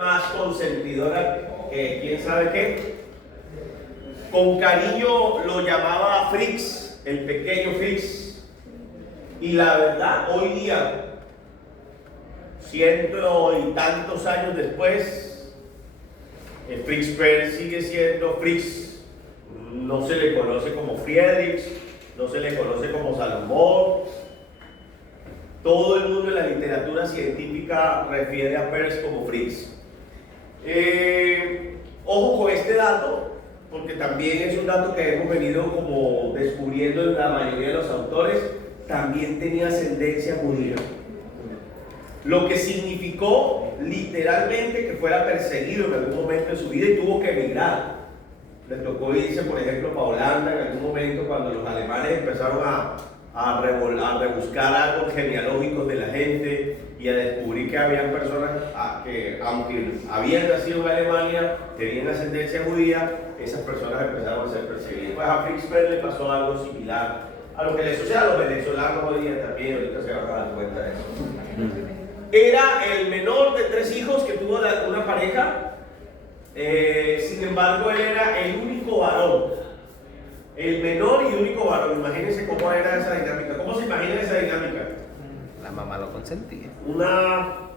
Más consentidora que quién sabe qué. Con cariño lo llamaba Fritz, el pequeño Fritz. Y la verdad, hoy día, 100 y tantos años después, el Fritz Perls sigue siendo Fritz. No se le conoce como Friedrich, no se le conoce como Salomón. Todo el mundo en la literatura científica refiere a Perls como Fritz. Ojo con este dato, porque también es un dato que hemos venido como descubriendo en la mayoría de los autores. También tenía ascendencia judía, lo que significó literalmente que fuera perseguido en algún momento de su vida y tuvo que emigrar. Le tocó irse, por ejemplo, para Holanda en algún momento cuando los alemanes empezaron a rebuscar árboles genealógicos de la gente y a descubrir que habían personas que, aunque habían nacido en Alemania, tenían ascendencia judía. Esas personas empezaron a ser perseguidas. Pues a Fritz Perls le pasó algo similar a lo que le sucede a los venezolanos hoy día también. Ahorita se van a dar cuenta de eso. Era el menor de 3 hijos que tuvo una pareja. Sin embargo, él era el único varón, el menor y único varón. Imagínense cómo era esa dinámica. ¿Cómo se imagina esa dinámica? La mamá lo consentía. Una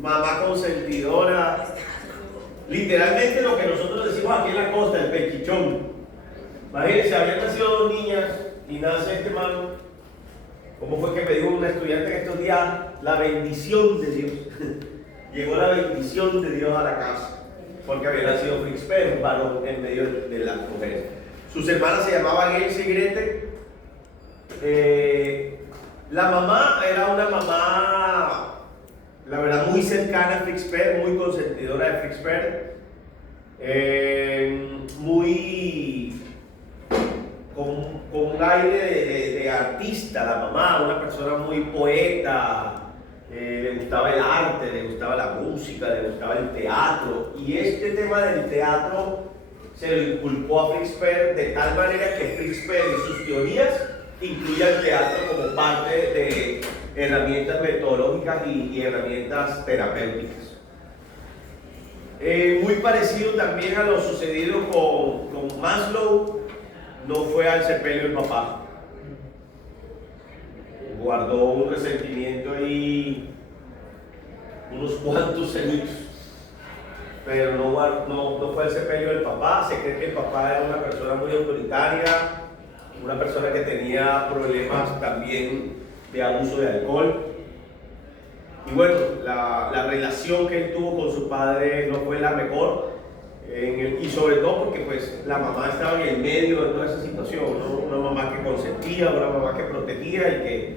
mamá consentidora, literalmente lo que nosotros decimos aquí en la costa, el pechichón. Imagínense, habían nacido 2 niñas y nace este man. ¿Cómo fue que me dijo una estudiante en estos días? La bendición de Dios. Llegó la bendición de Dios a la casa, porque había nacido Fritz Perls, un varón en medio de las mujeres. Sus hermanas se llamaban Elsa y Grete. La mamá era una mamá, la verdad, muy cercana a Fritz Perls, muy consentidora de Fritz Perls, con un aire de artista, la mamá, una persona muy poeta. Le gustaba el arte, le gustaba la música, le gustaba el teatro, y este tema del teatro se lo inculcó a Fritz Perls de tal manera que Fritz Perls y sus teorías incluyen el teatro como parte de herramientas metodológicas y herramientas terapéuticas. Muy parecido también a lo sucedido con Maslow, no fue al sepelio del papá. Guardó un resentimiento ahí unos cuantos años, pero no fue al sepelio del papá. Se cree que el papá era una persona muy autoritaria, una persona que tenía problemas también de abuso de alcohol. Y bueno, la relación que él tuvo con su padre no fue la mejor, y sobre todo porque pues la mamá estaba en el medio de toda esa situación, ¿no? Una mamá que consentía, una mamá que protegía, y que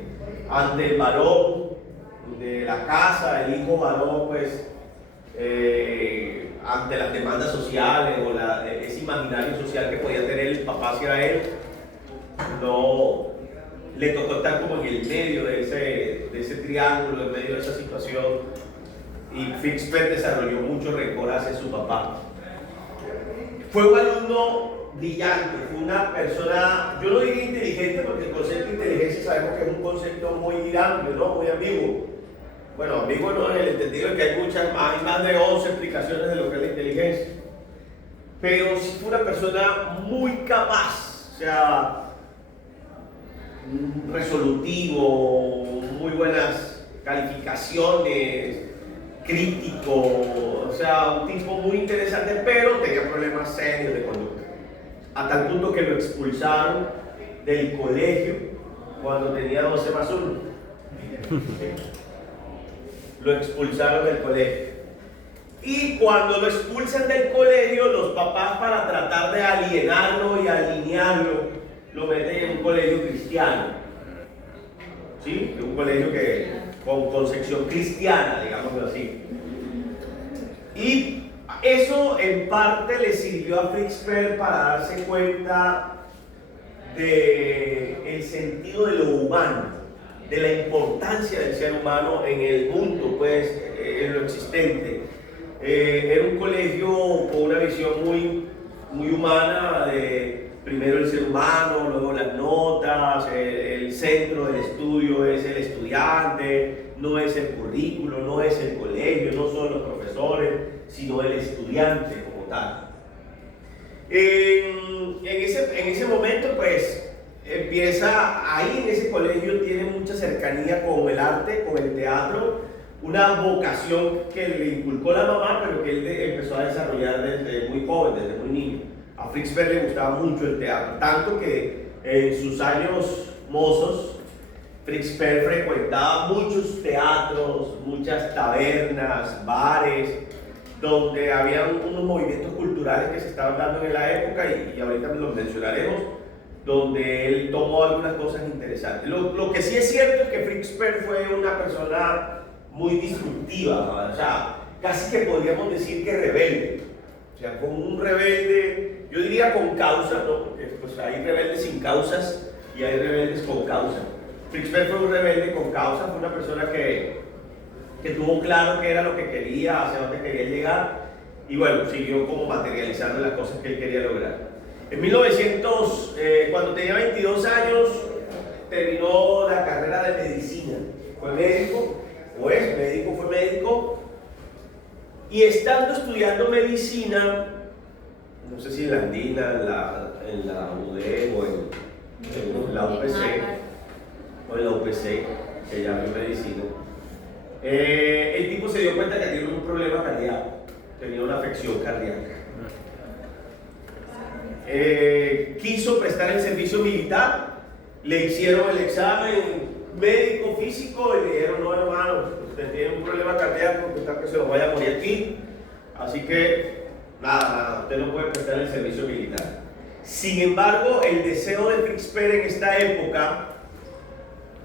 ante el varón de la casa, el hijo varón, pues ante las demandas sociales o ese imaginario social que podía tener el papá hacia él, no le tocó estar como en el medio de ese triángulo, en medio de esa situación, y Fritz Perls desarrolló mucho rencor hacia su papá. Fue un alumno brillante, fue una persona, yo no diría inteligente, porque el concepto de inteligencia sabemos que es un concepto muy amplio, ¿no? Muy ambiguo. Bueno, ambiguo no en el entendido de que hay más de 11 explicaciones de lo que es la inteligencia. Pero sí fue una persona muy capaz, o sea, resolutivo, muy buenas calificaciones, crítico, o sea, un tipo muy interesante, pero tenía problemas serios de conducta, a tal punto que lo expulsaron del colegio cuando tenía 12 más 1. Lo expulsaron del colegio, y cuando lo expulsan del colegio, los papás, para tratar de alienarlo y alinearlo, lo meten en un colegio cristiano, ¿sí? Un colegio con concepción cristiana, digámoslo así. Y eso en parte le sirvió a Fritz Perls para darse cuenta del sentido de lo humano, de la importancia del ser humano en el mundo, pues, en lo existente. Era un colegio con una visión muy humana de primero el ser humano, luego las notas, el centro del estudio es el estudiante, no es el currículo, no es el colegio, no son los profesores. sino el estudiante como tal. En ese momento, pues, empieza ahí en ese colegio, tiene mucha cercanía con el arte, con el teatro, una vocación que le inculcó la mamá, pero que él empezó a desarrollar desde muy joven, desde muy niño. A Fritz Perl le gustaba mucho el teatro, tanto que en sus años mozos, Fritz Perl frecuentaba muchos teatros, muchas tabernas, bares, donde había unos movimientos culturales que se estaban dando en la época y ahorita los mencionaremos, donde él tomó algunas cosas interesantes. Lo que sí es cierto es que Fritz Perl fue una persona muy disruptiva, ¿no? O sea, casi que podríamos decir que rebelde. O sea, como un rebelde, yo diría con causa, ¿no? Porque pues, hay rebeldes sin causas y hay rebeldes con causa. Fritz Perl fue un rebelde con causa, fue una persona que tuvo claro qué era lo que quería, hacia dónde quería llegar, y bueno, siguió como materializando las cosas que él quería lograr. En 1900, cuando tenía 22 años, terminó la carrera de medicina. Fue médico, o es médico, fue médico, y estando estudiando medicina, no sé si en la Andina, en la UDE o en la UPC, o en la UPC, que ya ve medicina, el tipo se dio cuenta que tenía un problema cardíaco, tenía una afección cardíaca. Quiso prestar el servicio militar, le hicieron el examen médico, físico, y le dijeron: no, hermano, usted tiene un problema cardíaco, usted está que se lo vaya a morir aquí, así que nada, usted no puede prestar el servicio militar. Sin embargo, el deseo de Fritz Perl en esta época,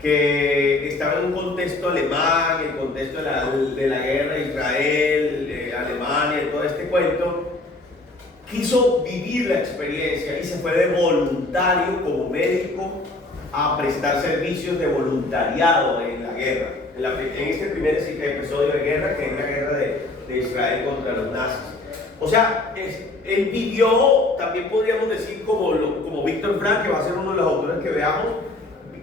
que estaba en un contexto alemán, el contexto de la guerra de Israel, Alemania y todo este cuento, quiso vivir la experiencia y se fue de voluntario como médico a prestar servicios de voluntariado en la guerra, en este primer episodio de guerra, que es la guerra de Israel contra los nazis. O sea, él vivió, también podríamos decir como Víctor Frank, que va a ser uno de los autores que veamos,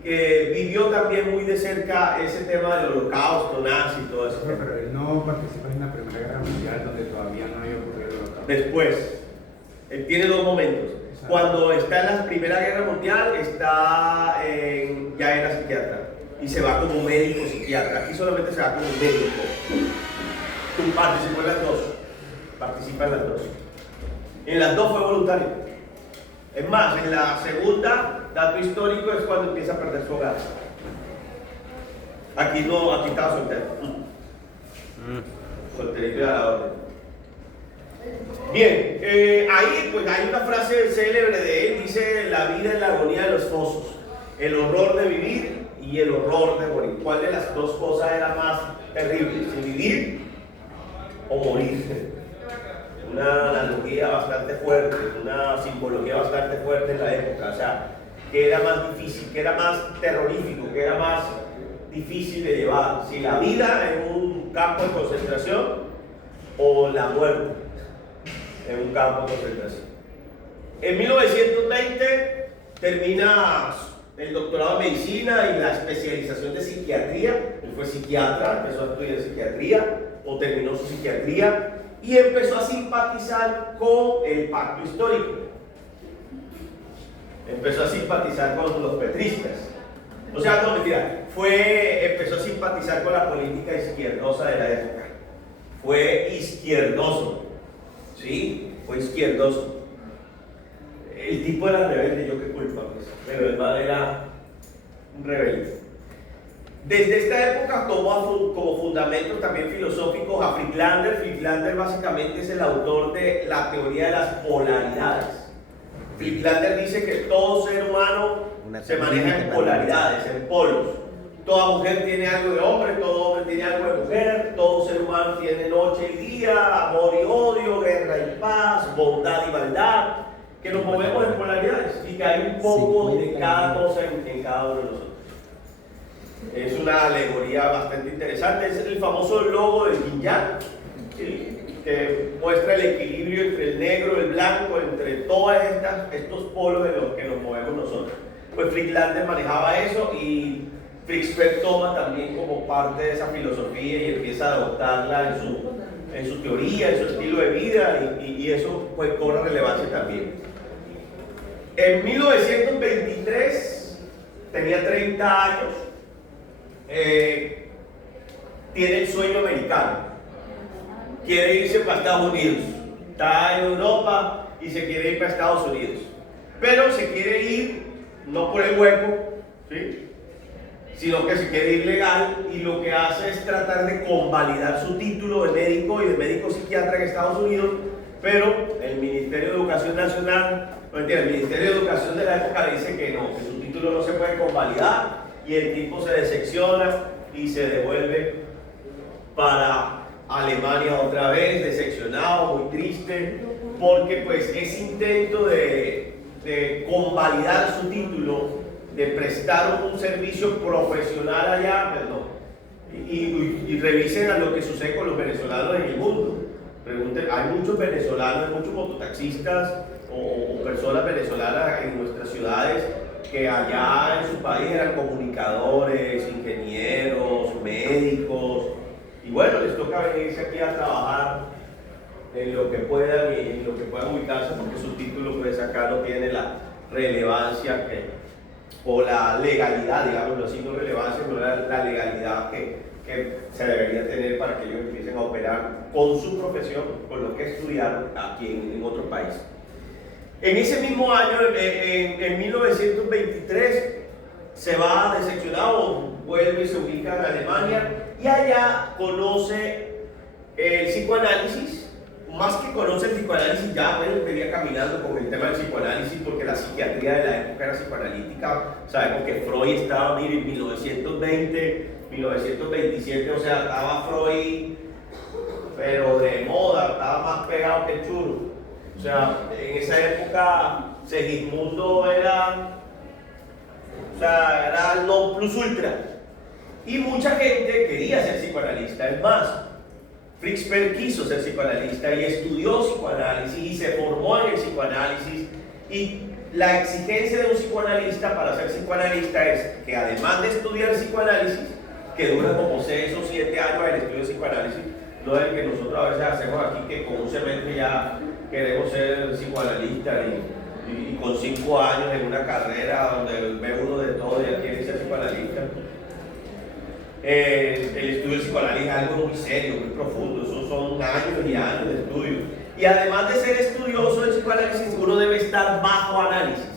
que vivió también muy de cerca ese tema del holocausto, nazi y todo eso. Pero él no participó en la Primera Guerra Mundial, donde todavía no había ocurrido el holocausto. Después, él tiene dos momentos. Exacto. Cuando está en la Primera Guerra Mundial, está ya era psiquiatra y se va como médico psiquiatra. Aquí solamente se va como médico. Tú participó en las dos. Participa en las dos. En las dos fue voluntario. Es más, en la segunda, dato histórico, es cuando empieza a perder su hogar. Aquí estaba soltero. Solterito y a la orden. Bien, ahí pues hay una frase célebre de él, dice: la vida es la agonía de los fosos, el horror de vivir y el horror de morir. ¿Cuál de las dos cosas era más terrible? ¿Si vivir o morir? Una analogía bastante fuerte, una simbología bastante fuerte en la época. O sea, ¿qué era más difícil, qué era más terrorífico, qué era más difícil de llevar? Si la vida en un campo de concentración o la muerte en un campo de concentración. En 1920 termina el doctorado en medicina y la especialización de psiquiatría. Él fue psiquiatra, empezó a estudiar psiquiatría o terminó su psiquiatría y empezó a simpatizar con el pacto histórico. Empezó a simpatizar con los petristas. O sea, no, mentira, empezó a simpatizar con la política izquierdosa de la época. Fue izquierdoso. ¿Sí? Fue izquierdoso. El tipo era rebelde, yo qué culpa, pues. Pero el mal era un rebelde. Desde esta época tomó como fundamentos también filosóficos a Friedlander. Friedlander básicamente es el autor de la teoría de las polaridades. Friedlander dice que todo ser humano se maneja en polaridades, en polos. Toda mujer tiene algo de hombre, todo hombre tiene algo de mujer, todo ser humano tiene noche y día, amor y odio, guerra y paz, bondad y maldad, que nos movemos en polaridades y que hay un poco de cada cosa en cada uno de nosotros. Es una alegoría bastante interesante, es el famoso logo del yin yang, que muestra el equilibrio entre el negro, el blanco, entre todos estos polos en los que nos movemos nosotros. Pues Friedlander manejaba eso y Fritz Perl toma también como parte de esa filosofía y empieza a adoptarla en su teoría, en su estilo de vida, y eso pues cobra relevancia también. En 1923, tenía 30 años, tiene el sueño americano, quiere irse para Estados Unidos, está en Europa y se quiere ir para Estados Unidos, pero se quiere ir no por el hueco, ¿sí?, sino que se quiere ir legal, y lo que hace es tratar de convalidar su título de médico y de médico psiquiatra en Estados Unidos, pero el Ministerio de Educación Nacional, no entiendo, el Ministerio de Educación de la época le dice que no, que su título no se puede convalidar, y el tipo se decepciona y se devuelve para Alemania otra vez, decepcionado, muy triste, porque pues ese intento de convalidar su título, de prestar un servicio profesional allá, pues no. Y revisen a lo que sucede con los venezolanos en el mundo. Pregunten, hay muchos venezolanos, muchos mototaxistas o personas venezolanas en nuestras ciudades que allá en su país eran comunicadores, ingenieros, médicos, y bueno, les toca venirse aquí a trabajar en lo que puedan y en lo que puedan ubicarse, porque su título pues acá no tiene la relevancia o la legalidad, digámoslo así, no relevancia, no la legalidad que se debería tener para que ellos empiecen a operar con su profesión, con lo que estudiaron aquí en otro país. En ese mismo año, en 1923, se va decepcionado, vuelve y se ubica en Alemania, y allá conoce el psicoanálisis. Más que conoce el psicoanálisis, ya venía caminando con el tema del psicoanálisis, porque la psiquiatría de la época era psicoanalítica. Sabemos que Freud estaba, miren, en 1920, 1927, o sea, estaba Freud, pero de moda, estaba más pegado que el churro. O sea, en esa época Segismundo era el non plus ultra, y mucha gente quería ser psicoanalista. Es más, Fritz Perls quiso ser psicoanalista y estudió psicoanálisis y se formó en el psicoanálisis, y la exigencia de un psicoanalista para ser psicoanalista es que, además de estudiar psicoanálisis, que dura como 6 o 7 años el estudio de psicoanálisis, no es el que nosotros a veces hacemos aquí, que con un semestre ya queremos ser psicoanalistas, y con 5 años en una carrera donde ve uno de todo y ya quiere ser psicoanalista. El estudio de psicoanálisis es algo muy serio, muy profundo, esos son años y años de estudio. Y además de ser estudioso del psicoanálisis, uno debe estar bajo análisis,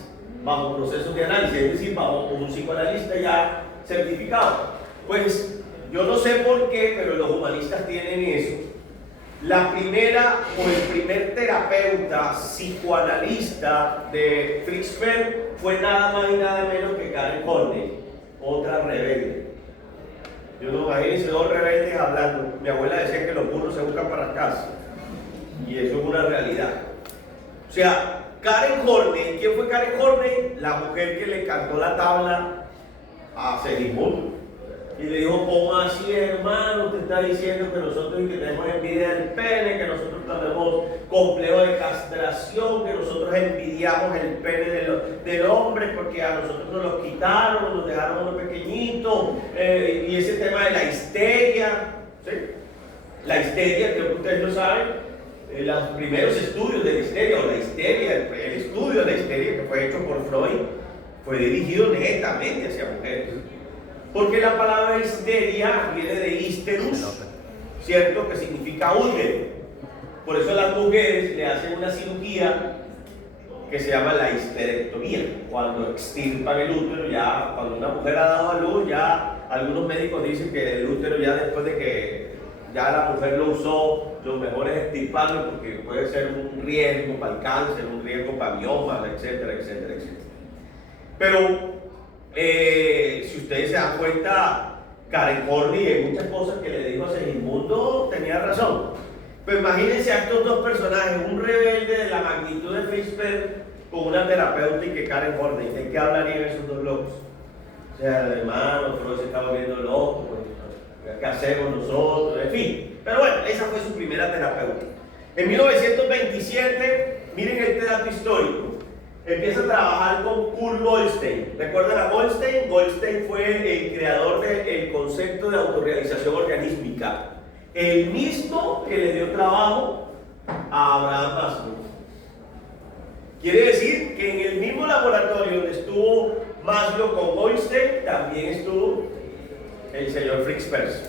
bajo procesos de análisis, es decir, bajo un psicoanalista ya certificado. Pues yo no sé por qué, pero los humanistas tienen eso. La primera o el primer terapeuta psicoanalista de Fritz Perls fue nada más y nada menos que Karen Horney, otra rebelde. Yo no imagínense dos rebeldes hablando. Mi abuela decía que los burros se buscan para casa, y eso es una realidad. O sea, Karen Horney, ¿quién fue Karen Horney? La mujer que le cantó la tabla a Segismundo y le dijo: ¿cómo así, hermano? Usted está diciendo que nosotros que tenemos envidia del pene, que nosotros tenemos complejo de castración, que nosotros envidiamos el pene del hombre porque a nosotros nos lo quitaron, nos dejaron uno pequeñito, y ese tema de la histeria, ¿sí? La histeria, creo que ustedes lo saben, los primeros estudios de la histeria, o la histeria, el estudio de la histeria que fue hecho por Freud, fue dirigido netamente hacia mujeres. Porque la palabra histeria viene de histerus, ¿cierto? Que significa útero. Por eso las mujeres le hacen una cirugía que se llama la histerectomía, cuando extirpan el útero. Ya cuando una mujer ha dado a luz, ya algunos médicos dicen que el útero, ya después de que ya la mujer lo usó, lo mejor es extirparlo, porque puede ser un riesgo para el cáncer, un riesgo para miomas, etcétera, etcétera, etcétera. Pero si ustedes se dan cuenta, Karen Horney en muchas cosas que le dijo a Segismundo tenía razón. Pues imagínense a estos dos personajes, un rebelde de la magnitud de Fritz Perls con una terapeuta y que Karen Horney. ¿De qué hablarían esos dos locos? O sea, hermano, Freud se está volviendo loco, pues, ¿qué hacemos nosotros? En fin. Pero bueno, esa fue su primera terapeuta. En 1927, miren este dato histórico. Empieza a trabajar con Kurt Goldstein. ¿Recuerdan a Goldstein? Goldstein fue el creador del concepto de autorrealización organísmica. el mismo que le dio trabajo a Abraham Maslow. Quiere decir que en el mismo laboratorio donde estuvo Maslow con Goldstein, también estuvo el señor Fritz Perls.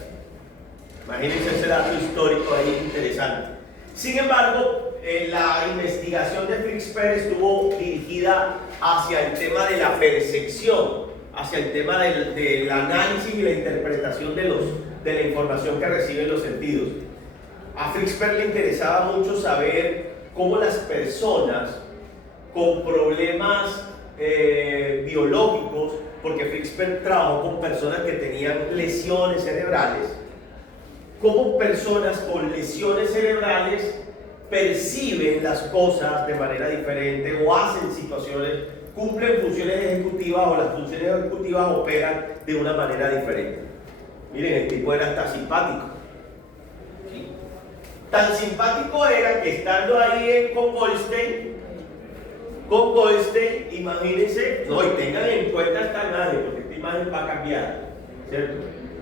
Imagínense ese dato histórico ahí interesante. Sin embargo, la investigación de Fritz Perls estuvo dirigida hacia el tema de la percepción, hacia el tema del análisis y la interpretación de la información que reciben los sentidos. A Fritz Perls le interesaba mucho saber cómo las personas con problemas biológicos, porque Fritz Perls trabajó con personas que tenían lesiones cerebrales, cómo personas con lesiones cerebrales perciben las cosas de manera diferente o hacen situaciones, cumplen funciones ejecutivas o las funciones ejecutivas operan de una manera diferente. Miren, el tipo era hasta simpático. ¿Sí? Tan simpático era que estando ahí con Goldstein, imagínense, no, y tengan en cuenta esta imagen, porque esta imagen va a cambiar, ¿cierto?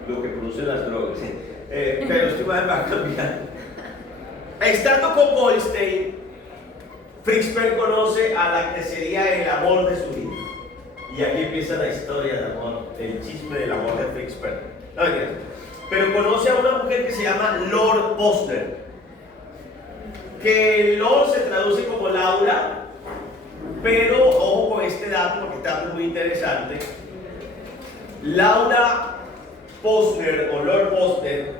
Lo que producen las drogas. Pero esta imagen va a cambiar. Estando con Goldstein, Fritz Perls conoce a la que sería el amor de su vida. Y aquí empieza la historia de amor, el chisme del amor de Fritz Perls. No, pero conoce a una mujer que se llama Lord Posner, que Lord se traduce como Laura, pero ojo con este dato porque este dato es muy interesante. Laura Posner o Lord Posner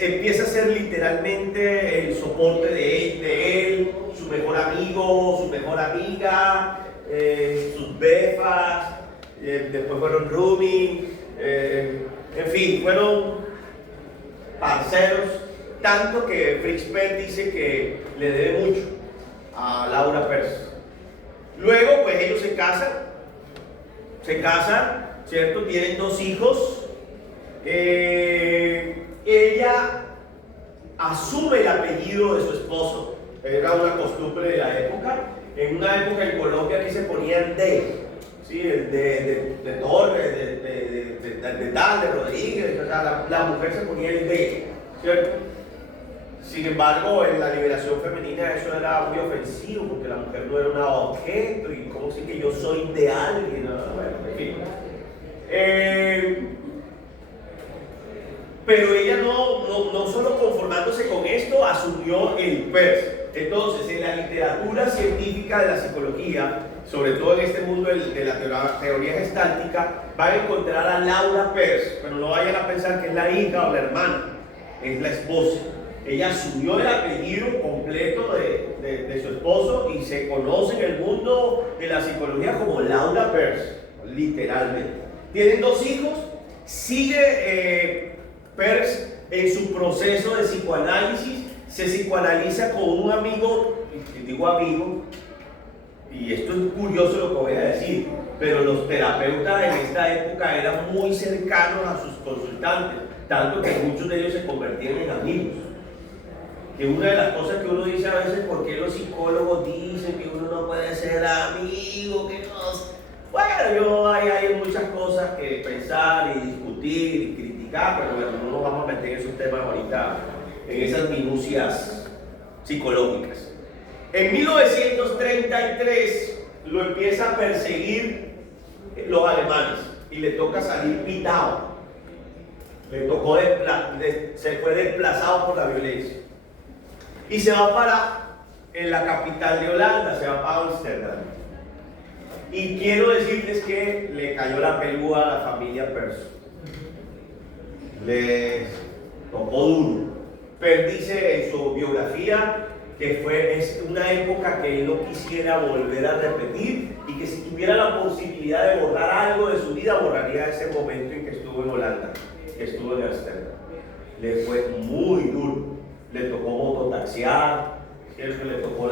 empieza a ser literalmente el soporte de él, su mejor amigo, su mejor amiga, sus befas, después fueron roomie, en fin, fueron parceros, tanto que Fritz Perls dice que le debe mucho a Laura Perls. Luego, pues ellos se casan, ¿cierto? Tienen 2 hijos. Ella asume el apellido de su esposo. Era una costumbre de la época. En una época en Colombia aquí se ponían ¿sí? El de Torres, de tal, de Rodríguez. O sea, la mujer se ponía el ¿cierto? Sin embargo, en la liberación femenina eso era muy ofensivo, porque la mujer no era un objeto, y como si que yo soy de alguien, ¿no? Bueno, en fin. Pero ella no solo conformándose con esto, asumió el PERS. Entonces, en la literatura científica de la psicología, sobre todo en este mundo de la teoría gestáltica, van a encontrar a Laura Perls, pero no vayan a pensar que es la hija o la hermana, es la esposa. Ella asumió el apellido completo de su esposo y se conoce en el mundo de la psicología como Laura Perls, literalmente. Tienen 2 hijos, sigue Perls en su proceso de psicoanálisis, se psicoanaliza con un amigo, y digo amigo, y esto es curioso lo que voy a decir, pero los terapeutas en esta época eran muy cercanos a sus consultantes, tanto que muchos de ellos se convertían en amigos. Que una de las cosas que uno dice a veces, ¿por qué los psicólogos dicen que uno no puede ser amigo? Que no... Bueno, hay muchas cosas que pensar y discutir y criticar, pero bueno, no nos vamos a meter en esos temas ahorita, en esas minucias psicológicas. En 1933 lo empieza a perseguir los alemanes y le toca salir pitado. Se fue desplazado por la violencia. Y se va en la capital de Holanda, se va para Ámsterdam. Y quiero decirles que le cayó la pelúa a la familia Perls. Le tocó duro. Perls dice en su biografía que es una época que él no quisiera volver a repetir y que si tuviera la posibilidad de borrar algo de su vida, borraría ese momento en que estuvo en Holanda, que estuvo en Ámsterdam. Le fue muy duro. Le tocó mototaxiar, ¿cierto? Le tocó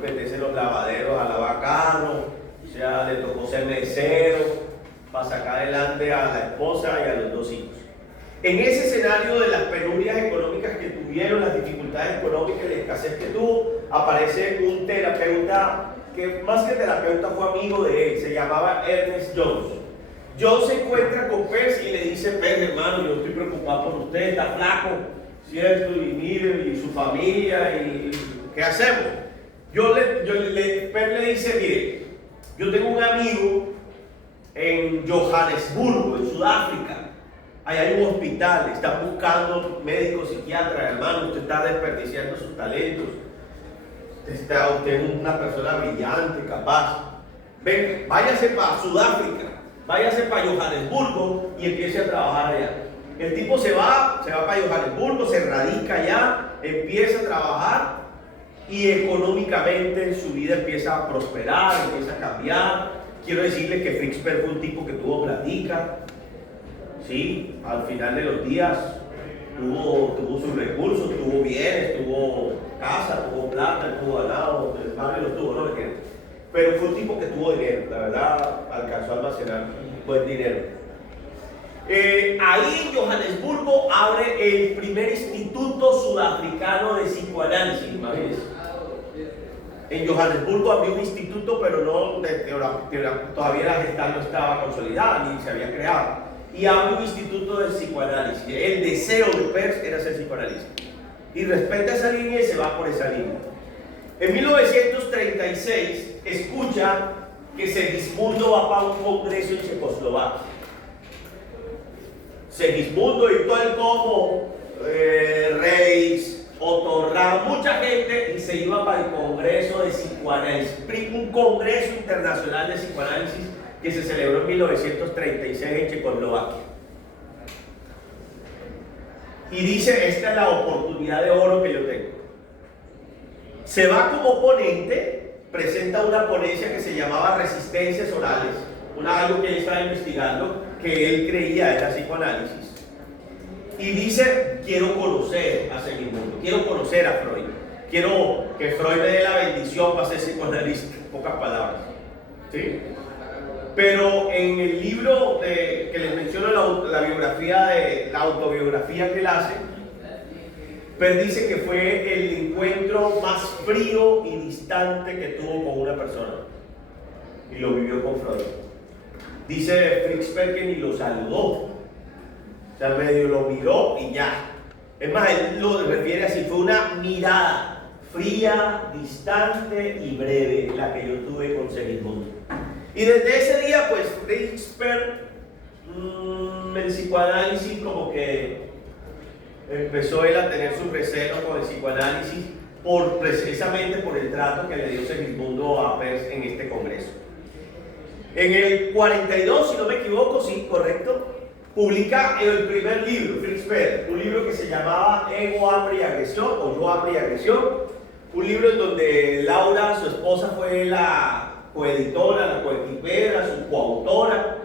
meterse en los lavaderos a lavar carros, o sea, le tocó ser mesero para sacar adelante a la esposa y a los 2 hijos. En ese escenario de las penurias económicas que tuvieron, las dificultades económicas y la escasez que tuvo, aparece un terapeuta que más que terapeuta fue amigo de él, se llamaba Ernest Jones. John se encuentra con Peirce y le dice: Peirce, hermano, yo estoy preocupado por usted, está flaco, ¿cierto? Y mire, y su familia, y ¿qué hacemos? Peirce le dice: mire, yo tengo un amigo en Johannesburgo, en Sudáfrica. Ahí hay un hospital, están buscando médicos, psiquiatras, hermano, usted está desperdiciando sus talentos. Usted es una persona brillante, capaz. Ven, váyase para Sudáfrica, váyase para Johannesburgo y empiece a trabajar allá. El tipo se va para Johannesburgo, se radica allá, empieza a trabajar y económicamente su vida empieza a prosperar, empieza a cambiar. Quiero decirle que Fritz Perls fue un tipo que tuvo platica, ¿sí? Al final de los días tuvo sus recursos, tuvo bienes, tuvo casa, tuvo plata, tuvo ganado, el barrio lo tuvo, no le quiero. Pero fue un tipo que tuvo dinero, la verdad, alcanzó a almacenar buen dinero. Ahí en Johannesburgo abre el primer instituto sudafricano de psicoanálisis, imagínense. En Johannesburgo abrió un instituto, pero no todavía la gestalt no estaba consolidada ni se había creado. Y abre un instituto de psicoanálisis. El deseo de Peirce era ser psicoanalista. Y respeta esa línea y se va por esa línea. En 1936 escucha que Segismundo va para un congreso en Checoslovaquia. Segismundo y todo el combo, Reis, Otto Rahn, mucha gente, y se iba para el congreso de psicoanálisis, un congreso internacional de psicoanálisis que se celebró en 1936 en Checoslovaquia. Y dice: esta es la oportunidad de oro que yo tengo. Se va como ponente, presenta una ponencia que se llamaba Resistencias Orales, algo que él estaba investigando, que él creía era psicoanálisis. Y dice: quiero conocer a Segismundo, quiero conocer a Freud, quiero que Freud me dé la bendición para ser psicoanalista, en pocas palabras, ¿sí? Pero en el libro que les menciono, la autobiografía que él hace, Peirce dice que fue el encuentro más frío y distante que tuvo con una persona, y lo vivió con Freud. Dice Fritz Perls que ni lo saludó, o sea, medio lo miró y ya. Es más, él lo refiere así: fue una mirada fría, distante y breve la que yo tuve con Segismundo. Y desde ese día, pues, Fritz Perls, el psicoanálisis, como que empezó él a tener sus recelos con el psicoanálisis, precisamente por el trato que le dio Segismundo a Peirce en este congreso. En el 42, si no me equivoco, sí, correcto, publica el primer libro, Fritz Perls, un libro que se llamaba Ego, Hambre y Agresión, o Yo, Hambre y Agresión, un libro en donde Laura, su esposa, fue la coeditora, la coequipera, su coautora.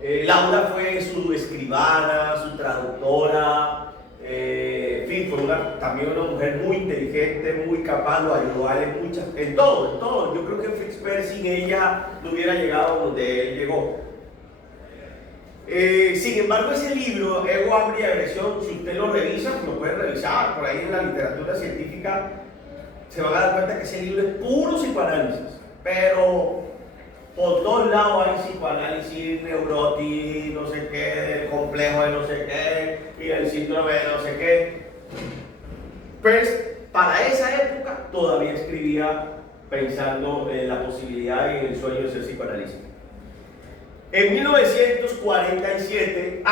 Laura fue su escribana, su traductora, en fin, fue también una mujer muy inteligente, muy capaz, lo ayudó a él en todo. Yo creo que Fritz Perls sin ella no hubiera llegado donde él llegó. Sin embargo, ese libro, Ego, Hambre y Agresión, si usted lo revisa, lo puede revisar por ahí en la literatura científica, se van a dar cuenta que ese libro es puro psicoanálisis, pero por todos lados hay psicoanálisis, neurotis, no sé qué, el complejo de no sé qué, y el síndrome de no sé qué. Peirce, para esa época, todavía escribía pensando en la posibilidad y en el sueño de ser psicoanalista. En 1947,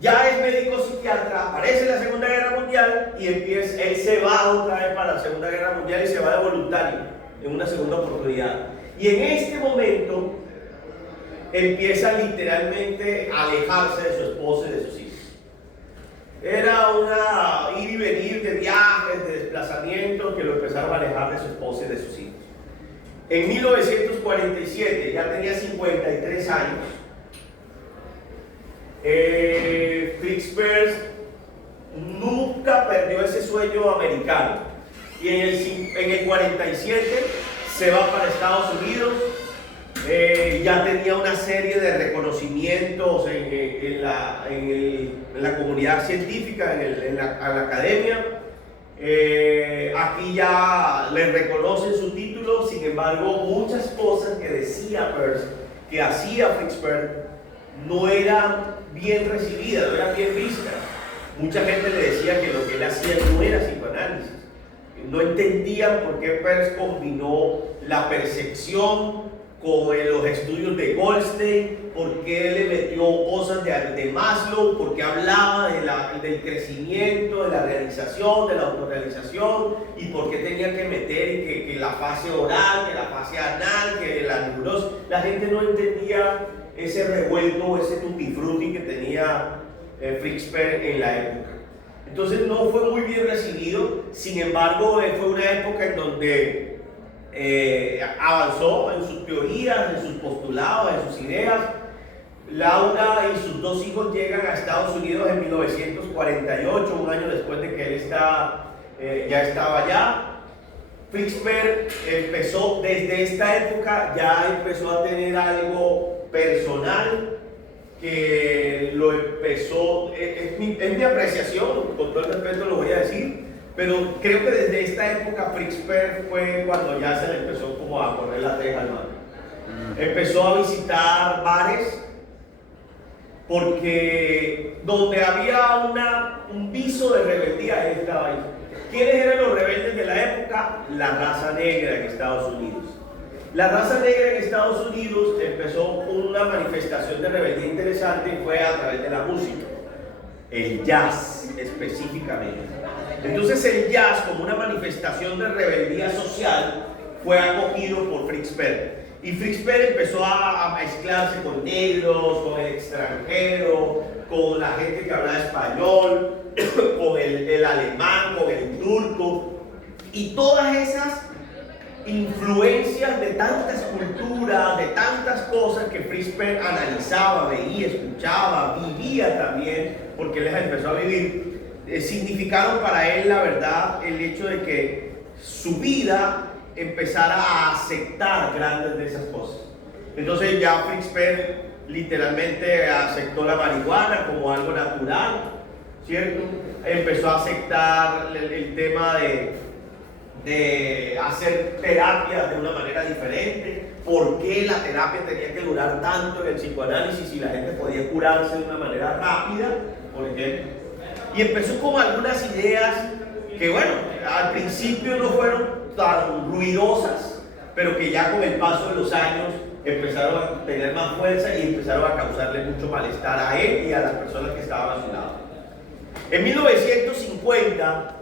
ya es médico psiquiatra, aparece en la Segunda Guerra Mundial y él se va otra vez para la Segunda Guerra Mundial y se va de voluntario en una segunda oportunidad. Y en este momento empieza literalmente a alejarse de su esposa y de sus hijos. Era una ir y venir de viajes, de desplazamientos, que lo empezaron a alejar de su esposa y de sus hijos. En 1947, ya tenía 53 años, Fritz Perls nunca perdió ese sueño americano. Y en el 47 se va para Estados Unidos. Ya tenía una serie de reconocimientos en la comunidad científica, en la academia. Aquí ya le reconocen su título. Sin embargo, muchas cosas que decía Peirce que hacía Fritzberg no era bien recibida, no era bien vista. Mucha gente le decía que lo que él hacía no era psicoanálisis. No entendían por qué Peirce combinó la percepción con los estudios de Goldstein, por qué le metió cosas de Maslow, por qué hablaba del crecimiento, de la realización, de la autorrealización, y por qué tenía que meter que la fase oral, que la fase anal, que la neurosis. La gente no entendía ese revuelto, ese tutti frutti que tenía Fritzberg en la época. Entonces no fue muy bien recibido. Sin embargo, fue una época en donde avanzó en sus teorías, en sus postulados, en sus ideas. Laura y sus dos hijos llegan a Estados Unidos en 1948, un año después de que él ya estaba allá. Fritzberg empezó desde esta época, ya empezó a tener algo personal que lo empezó, es mi apreciación, con todo el respeto lo voy a decir, pero creo que desde esta época Fritzberg fue cuando ya se le empezó como a correr la teja al mar. Empezó a visitar bares porque donde había un viso de rebeldía, él estaba ahí. ¿Quiénes eran los rebeldes de la época? La raza negra en Estados Unidos. La raza negra en Estados Unidos empezó una manifestación de rebeldía interesante y fue a través de la música, el jazz específicamente. Entonces el jazz, como una manifestación de rebeldía social, fue acogido por Fritzberg. Y Fritzberg empezó a mezclarse con negros, con el extranjero, con la gente que hablaba español, con el alemán, con el turco, y todas esas influencias de tantas culturas, de tantas cosas que Fritzberg analizaba, veía, escuchaba, vivía también, porque él las empezó a vivir, significaron para él, la verdad, el hecho de que su vida empezara a aceptar grandes de esas cosas. Entonces ya Fritzberg literalmente aceptó la marihuana como algo natural, ¿cierto? Empezó a aceptar el tema de hacer terapias de una manera diferente. ¿Por qué la terapia tenía que durar tanto en el psicoanálisis y la gente podía curarse de una manera rápida, por ejemplo? Y empezó con algunas ideas que, bueno, al principio no fueron tan ruidosas, pero que ya con el paso de los años empezaron a tener más fuerza y empezaron a causarle mucho malestar a él y a las personas que estaban a su lado. En 1950,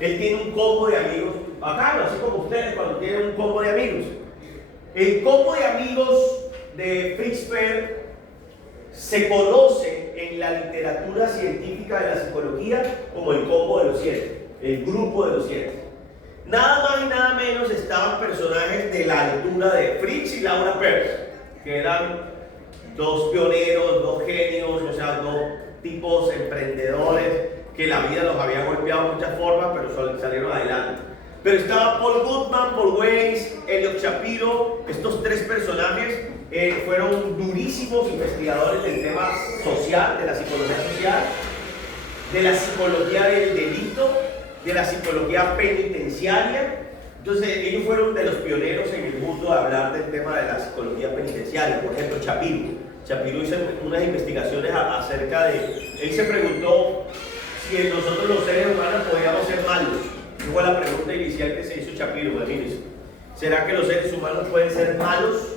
él tiene un combo de amigos, bacano, así como ustedes cuando tienen un combo de amigos. El combo de amigos de Fritzberg se conoce en la literatura científica de la psicología como el combo de los 7, el grupo de los 7. Nada más y nada menos estaban personajes de la altura de Fritz y Laura Peirce, que eran dos pioneros, dos genios, o sea, dos tipos emprendedores que la vida los había golpeado de muchas formas, pero salieron adelante. Pero estaba Paul Goodman, Paul Weiss, Elliot Shapiro. Estos tres personajes fueron durísimos investigadores del tema social, de la psicología social, de la psicología del delito, de la psicología penitenciaria. Entonces ellos fueron de los pioneros en el mundo a hablar del tema de la psicología penitenciaria. Por ejemplo, Shapiro hizo unas investigaciones acerca de, él se preguntó si nosotros los seres humanos podíamos ser malos. Esa fue la pregunta inicial que se hizo Shapiro. Imagínense, ¿será que los seres humanos pueden ser malos?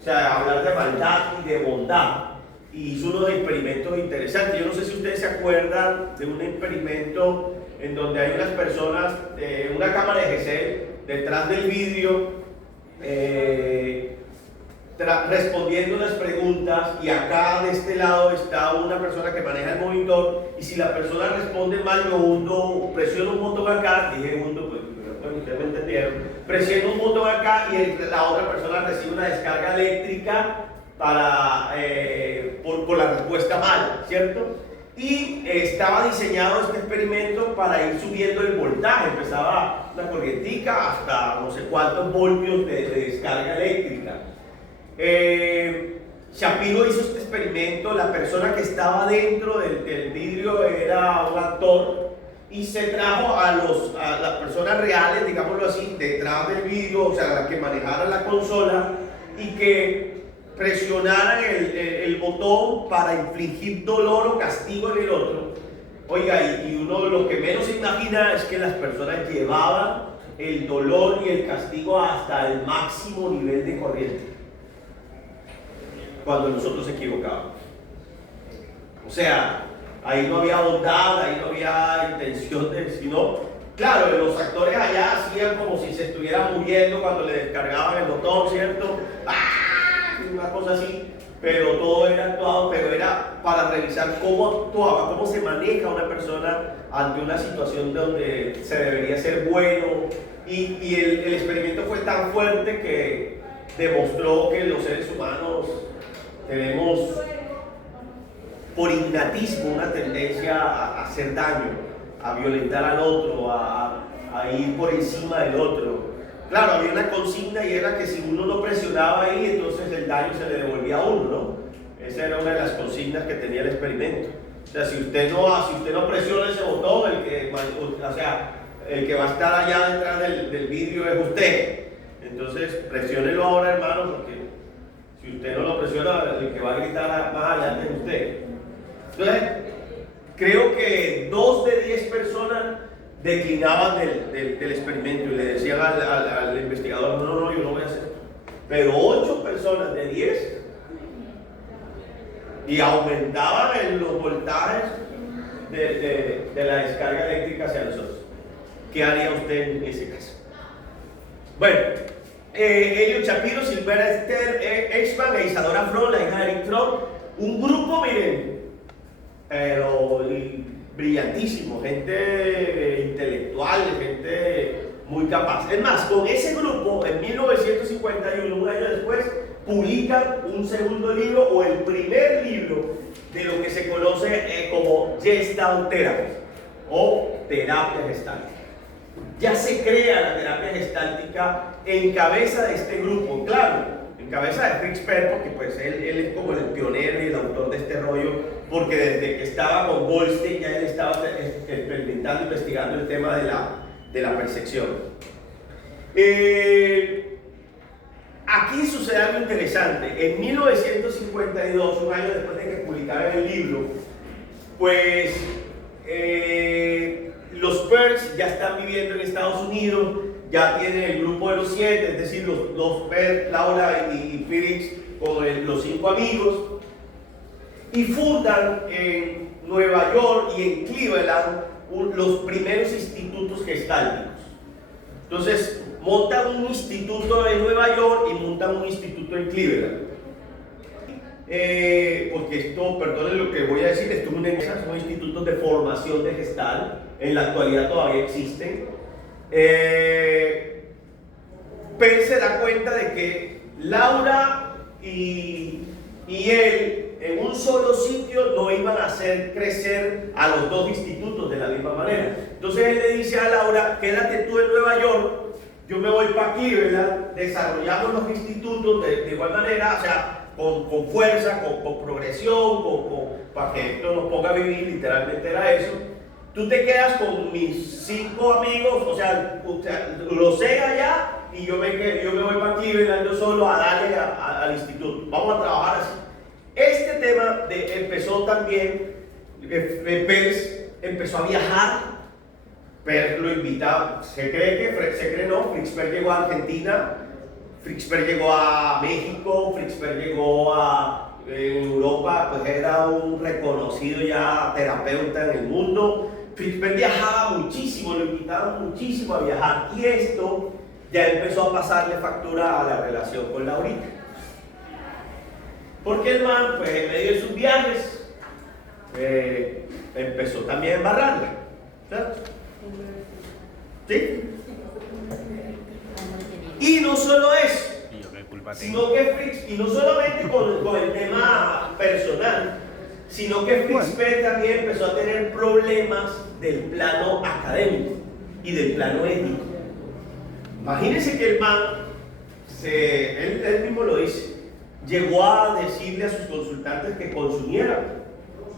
O sea, hablar de maldad y de bondad. Y hizo unos experimentos interesantes. Yo no sé si ustedes se acuerdan de un experimento en donde hay unas personas, una cámara de Gesell, detrás del vidrio, respondiendo unas preguntas, y acá de este lado está una persona que maneja el monitor, y si la persona responde mal, yo presiono un botón acá, dije hundo, pues ustedes me entendieron, presiono un botón acá y la otra persona recibe una descarga eléctrica por la respuesta mala, ¿cierto? Y estaba diseñado este experimento para ir subiendo el voltaje. Empezaba una corrientica hasta no sé cuántos voltios de descarga eléctrica. Shapiro hizo este experimento. La persona que estaba dentro del vidrio era un actor, y se trajo a las personas reales, digámoslo así, detrás del vidrio, o sea, que manejaran la consola y que presionaran el botón para infligir dolor o castigo en el otro. Oiga, y uno lo que menos se imagina es que las personas llevaban el dolor y el castigo hasta el máximo nivel de corriente cuando nosotros equivocábamos. O sea, ahí no había bondad, ahí no había intención de, sino, claro, los actores allá hacían como si se estuvieran muriendo cuando le descargaban el botón, ¿cierto? ¡Ah! Una cosa así, pero todo era actuado, pero era para revisar cómo actuaba, cómo se maneja una persona ante una situación donde se debería ser bueno, y el experimento fue tan fuerte que demostró que los seres humanos tenemos por innatismo una tendencia a hacer daño, a violentar al otro, a ir por encima del otro. Claro, había una consigna y era que si uno no presionaba ahí, entonces el daño se le devolvía a uno, ¿no? Esa era una de las consignas que tenía el experimento. O sea, si usted no presiona ese botón, el que va a estar allá detrás del vidrio es usted. Entonces, presiónelo ahora, hermano, porque si usted no lo presiona, el que va a gritar más adelante es usted. Entonces, creo que 2 de 10 personas declinaban del experimento y le decían al investigador, no, yo no voy a hacer. Pero 8 personas de 10 y aumentaban los voltajes de la descarga eléctrica hacia nosotros. ¿Qué haría usted en ese caso? Bueno, Elliot Shapiro, Silvera Esther Eichmann e Isadora Fromm, la hija de Eric Fromm, un grupo, miren, pero brillantísimo, gente intelectual, gente muy capaz. Es más, con ese grupo, en 1951, un año después, publican un segundo libro o el primer libro de lo que se conoce como Gestalt Therapy o terapia gestáltica. Ya se crea la terapia gestáltica en cabeza de este grupo, claro, en cabeza de Fritz Perls, porque pues él es como el pionero y el autor de este rollo, porque desde que estaba con Goldstein ya él estaba experimentando, investigando el tema de la percepción. Aquí sucede algo interesante. En 1952, un año después de que publicaran el libro, pues los Perls ya están viviendo en Estados Unidos, ya tienen el grupo de los 7, es decir, los Perls, Laura y Felix, con los 5 amigos, y fundan en Nueva York y en Cleveland los primeros institutos gestálticos. Entonces, montan un instituto en Nueva York y montan un instituto en Cleveland. Porque esto, perdonen lo que voy a decir, esto es una empresa, son institutos de formación de gestal, en la actualidad todavía existen. Perls se da cuenta de que Laura y él en un solo sitio no iban a hacer crecer a los 2 institutos de la misma manera. Entonces él le dice a Laura, quédate tú en Nueva York, yo me voy para aquí, ¿verdad? Desarrollamos los institutos de igual manera, o sea, con fuerza, con progresión, para que esto nos ponga a vivir, literalmente era eso. Tú te quedas con mis 5 amigos, o sea los 6 allá, y yo me voy para aquí, ¿verdad? Yo solo a darle al instituto. Vamos a trabajar así. Este tema empezó también, Perls empezó a viajar. Perls lo invitaba, se cree no, Fritz Perls llegó a Argentina, Fritz Perls llegó a México, Fritz Perls llegó a Europa, pues era un reconocido ya terapeuta en el mundo. Fritz Perls viajaba muchísimo, lo invitaban muchísimo a viajar, y esto ya empezó a pasarle factura a la relación con Laurita. Porque el man, pues en medio de sus viajes, empezó también a embarrarla, ¿cierto? ¿Sí? Y no solo eso, sino que Fritz, y no solamente con el tema personal, sino que Fritz Perls también empezó a tener problemas del plano académico y del plano ético. Imagínense que el man, él mismo lo dice, llegó a decirle a sus consultantes que consumieran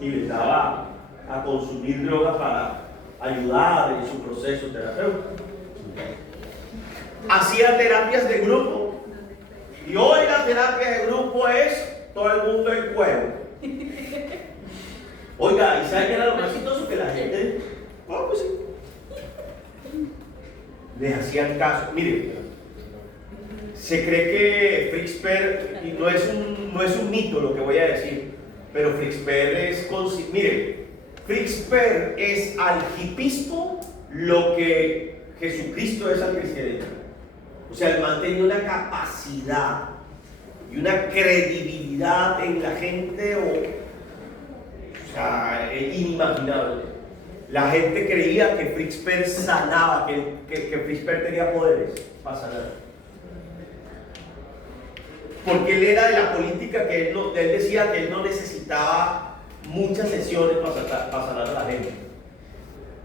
y les daba a consumir droga ayudar en su proceso terapéutico. Hacía terapias de grupo y hoy la terapia de grupo es todo el mundo en cuero. Oiga, ¿y sabe qué era lo más chistoso? Que la gente, pues sí, les hacían caso. Mire, se cree que Fritzper, y no es un mito lo que voy a decir, pero Fritzper es, mire, Fritzper es al hipismo lo que Jesucristo es al cristianismo. O sea, el man tenía una capacidad y una credibilidad en la gente, o sea, inimaginable. La gente creía que Fritzper sanaba, que Fritzper tenía poderes para sanar. Porque él era de la política que él decía que él no necesitaba muchas sesiones para sanar a la gente.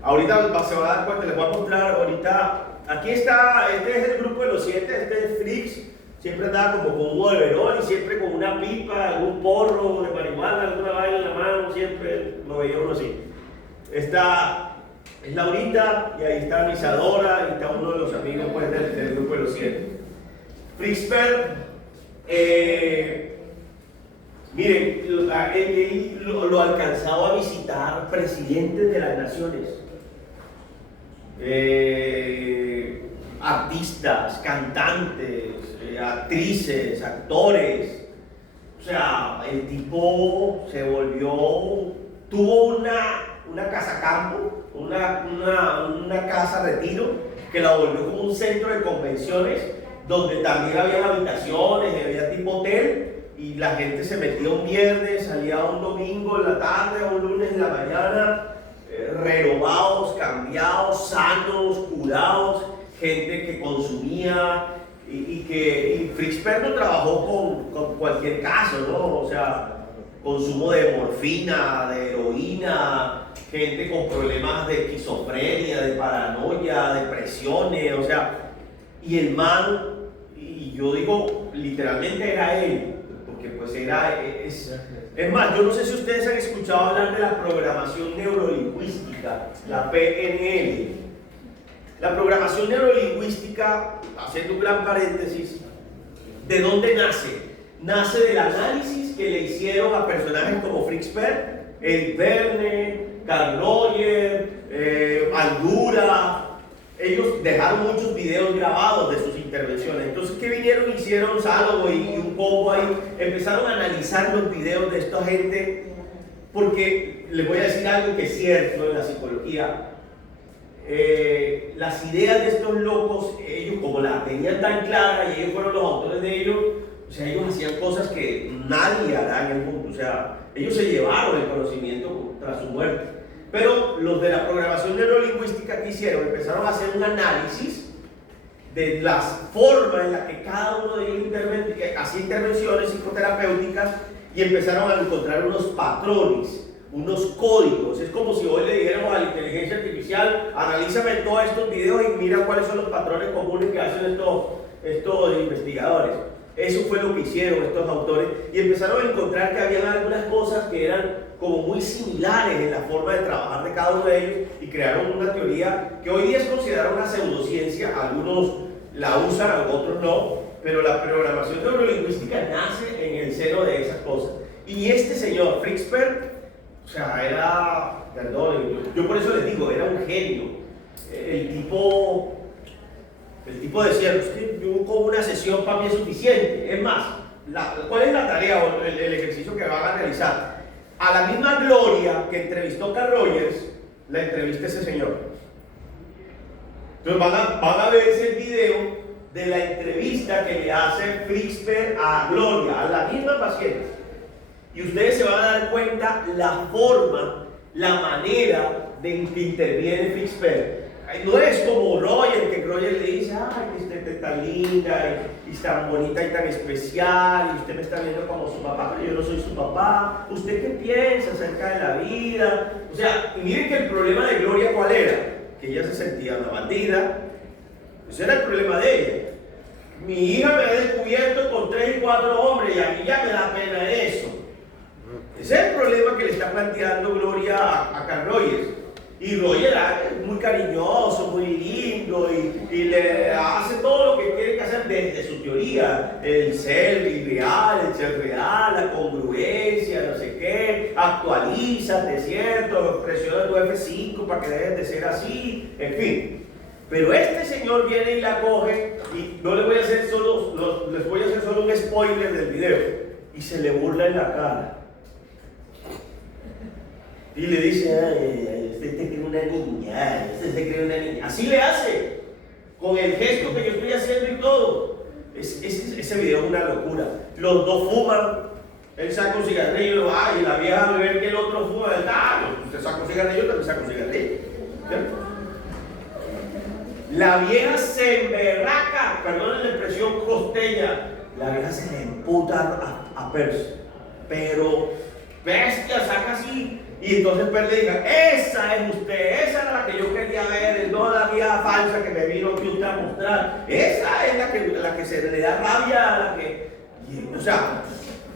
Ahorita se va a dar cuenta, les voy a mostrar ahorita. Aquí está, este es el grupo de los 7, este es Fritz, siempre andaba como con un overol y siempre con una pipa, algún porro de marihuana, alguna vaina en la mano, siempre lo veía uno así. Esta es Laurita y ahí está Isadora y está uno de los amigos pues, del grupo de los 7. Fritzper, miren, él lo ha alcanzado a visitar presidentes de las naciones. Artistas, cantantes, actrices, actores. O sea, el tipo se volvió, tuvo una casa campo, una casa retiro, que la volvió como un centro de convenciones, donde también había habitaciones, había tipo hotel, y la gente se metía un viernes, salía un domingo en la tarde o un lunes en la mañana, renovados, cambiados, sanos, curados, gente que consumía y Fritzper no trabajó con cualquier caso, ¿no? O sea, consumo de morfina, de heroína, gente con problemas de esquizofrenia, de paranoia, depresiones, o sea, y el man, y yo digo, literalmente era él, porque pues es más, yo no sé si ustedes han escuchado hablar de la programación neurolingüística, la PNL. La programación neurolingüística, haciendo un gran paréntesis, ¿de dónde nace? Nace del análisis que le hicieron a personajes como Fritzper, Eric Verne, Carl Rogers, Aldura. Ellos dejaron muchos videos grabados de sus intervenciones. Entonces, ¿qué vinieron? Hicieron Sálogo y un combo ahí. Empezaron a analizar los videos de esta gente, porque les voy a decir algo que es cierto en la psicología. Las ideas de estos locos, ellos como las tenían tan claras y ellos fueron los autores de ellos, o sea, ellos hacían cosas que nadie hará en el mundo. O sea, ellos se llevaron el conocimiento tras su muerte. Pero los de la programación neurolingüística que hicieron, empezaron a hacer un análisis de las formas en las que cada uno de ellos hacía intervenciones psicoterapéuticas y empezaron a encontrar unos patrones, unos códigos. Es como si hoy le dijéramos a la inteligencia artificial, analízame todos estos videos y mira cuáles son los patrones comunes que hacen estos investigadores. Eso fue lo que hicieron estos autores y empezaron a encontrar que había algunas cosas que eran como muy similares en la forma de trabajar de cada uno de ellos y crearon una teoría que hoy día es considerada una pseudociencia. Algunos la usan, otros no, pero la programación neurolingüística nace en el seno de esas cosas. Y este señor Fritzper, o sea, era, perdón, yo por eso les digo, era un genio. El tipo decía, es que yo con una sesión para mí es suficiente. Es más, ¿cuál es la tarea o el ejercicio que van a realizar? A la misma Gloria que entrevistó Carl Rogers, la entrevista ese señor. Entonces van a ver ese video de la entrevista que le hace Fritzper a Gloria, a la misma paciente. Y ustedes se van a dar cuenta la forma, la manera de que interviene Fritzper. No es como Roger, que Roger le dice, ay, que usted es tan linda y tan bonita y tan especial, y usted me está viendo como su papá, pero yo no soy su papá. ¿Usted qué piensa acerca de la vida? O sea, y miren que el problema de Gloria, ¿cuál era? Que ella se sentía una bandida. Ese era el problema de ella. Mi hija me ha descubierto con 3 y 4 hombres y a mí ya me da pena eso. Ese es el problema que le está planteando Gloria a Carl Rogers. Y Roger es muy cariñoso, muy lindo y le hace todo lo que tiene que hacer desde su teoría. El ser irreal, el ser real, la congruencia, no sé qué. Actualízate, ¿cierto? Presiona tu F5 para que dejes de ser así, en fin. Pero este señor viene y la coge y no les voy a hacer les voy a hacer solo un spoiler del video. Y se le burla en la cara. Y le dice, ay, usted se cree una niña, usted se cree una niña. Así le hace, con el gesto que yo estoy haciendo y todo. Ese video es una locura. Los dos fuman, él saca un cigarrillo, y la vieja al ver que el otro fuma, usted saca un cigarrillo, yo también saco un cigarrillo. ¿Cierto? La vieja se emberraca, perdón la expresión costeña, la vieja se le emputa a Percy. Pero, bestia, saca así. Y entonces Percy le diga, esa es usted, esa era la que yo quería ver, no la vieja falsa que me vino aquí usted a mostrar. Esa es la que se le da rabia, la que,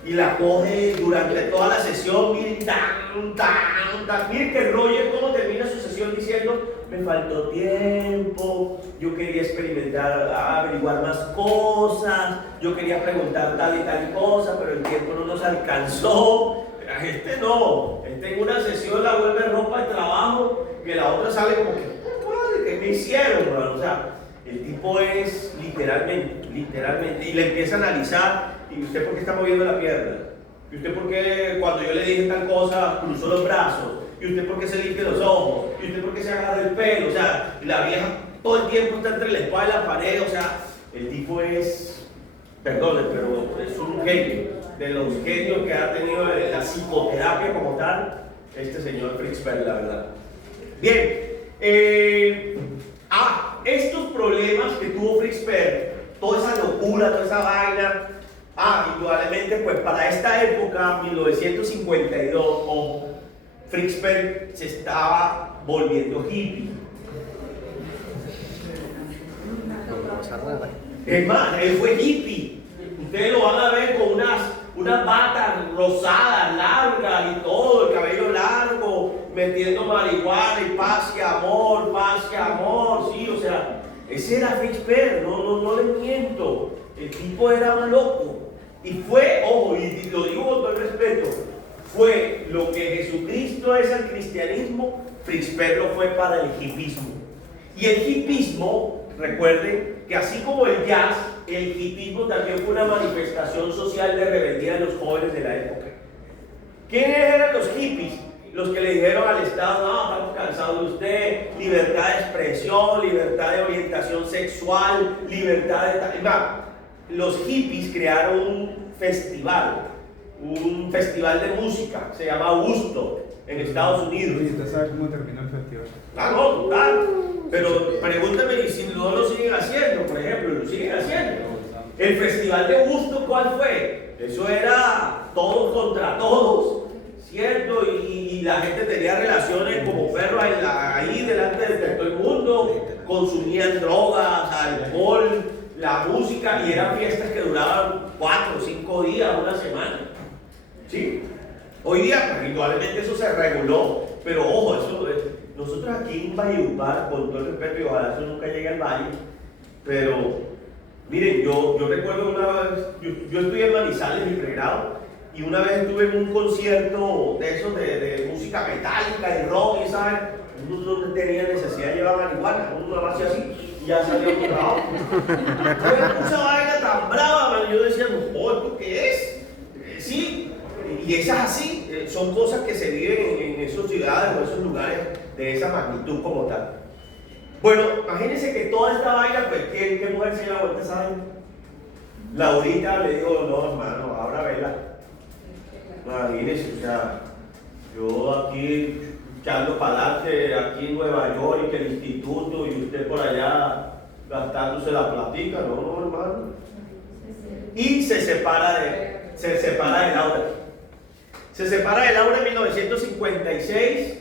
y la coge durante toda la sesión, miren, miren que Roger cómo termina su sesión diciendo, me faltó tiempo, yo quería experimentar, averiguar más cosas, yo quería preguntar tal y tal cosa, pero el tiempo no nos alcanzó. No, en una sesión la vuelve ropa de trabajo, que la otra sale como que, madre, ¿qué me hicieron, bro? O sea, el tipo es literalmente, y le empieza a analizar, ¿y usted por qué está moviendo la pierna? ¿Y usted por qué cuando yo le dije tal cosa cruzó los brazos? ¿Y usted por qué se limpia los ojos? ¿Y usted por qué se agarra el pelo? O sea, la vieja todo el tiempo está entre la espada y la pared, o sea, el tipo es, perdone, pero es un genio. De los genios que ha tenido la psicoterapia como tal, este señor Fritz Perls, la verdad. Bien, estos problemas que tuvo Fritz Perls, toda esa locura, toda esa vaina, indudablemente, pues para esta época, 1952, Fritz Perls se estaba volviendo hippie. Es más, él fue hippie. Ustedes lo van a ver con unas batas rosadas, largas y todo, el cabello largo, metiendo marihuana y paz y amor, sí, o sea, ese era Fritz Perls, no le miento, el tipo era un loco. Y fue, ojo, y lo digo con todo el respeto, fue lo que Jesucristo es al cristianismo, Fritz Perls lo fue para el hipismo. Y el hipismo, recuerden que así como el jazz, el hipismo también fue una manifestación social de rebeldía de los jóvenes de la época. ¿Quiénes eran los hippies? Los que le dijeron al Estado, no, estamos cansados de usted, libertad de expresión, libertad de orientación sexual, libertad de... Los hippies crearon un festival de música, se llama Woodstock, en Estados Unidos. Oye, ¿usted sabe cómo terminó el festival? No, total. Pero pregúntame si no lo siguen haciendo, por ejemplo, lo siguen haciendo. El festival de Woodstock, ¿cuál fue? Eso era todos contra todos, ¿cierto? Y la gente tenía relaciones como perros ahí delante de todo el mundo, consumían drogas, alcohol, la música, y eran fiestas que duraban 4 o 5 días, una semana. ¿Sí? Hoy día, pues, indudablemente eso se reguló, pero ojo, nosotros aquí en Valledupar, con todo el respeto, y ojalá eso nunca llegue al valle, pero miren, yo recuerdo una vez, yo estudié en Manizales, mi pregrado, y una vez estuve en un concierto de esos de música metálica y rock, y ¿saben? Uno no tenía necesidad de llevar marihuana, uno nada más hacía así, y ya salió un trabajo. Fue esa vaina tan brava, man. Yo decía, no, ¿esto qué es? Sí, y esas así, son cosas que se viven en esas ciudades o esos lugares de esa magnitud como tal. Bueno, imagínense que toda esta vaina, pues, ¿qué mujer se llama? ¿Ustedes saben? Laurita le digo, no, hermano, ahora vela. Imagínense, o sea, yo aquí echando para adelante, aquí en Nueva York, y que el instituto, y usted por allá gastándose la platica, no, hermano. Y se separa de Laura. Se separa de Laura en 1956.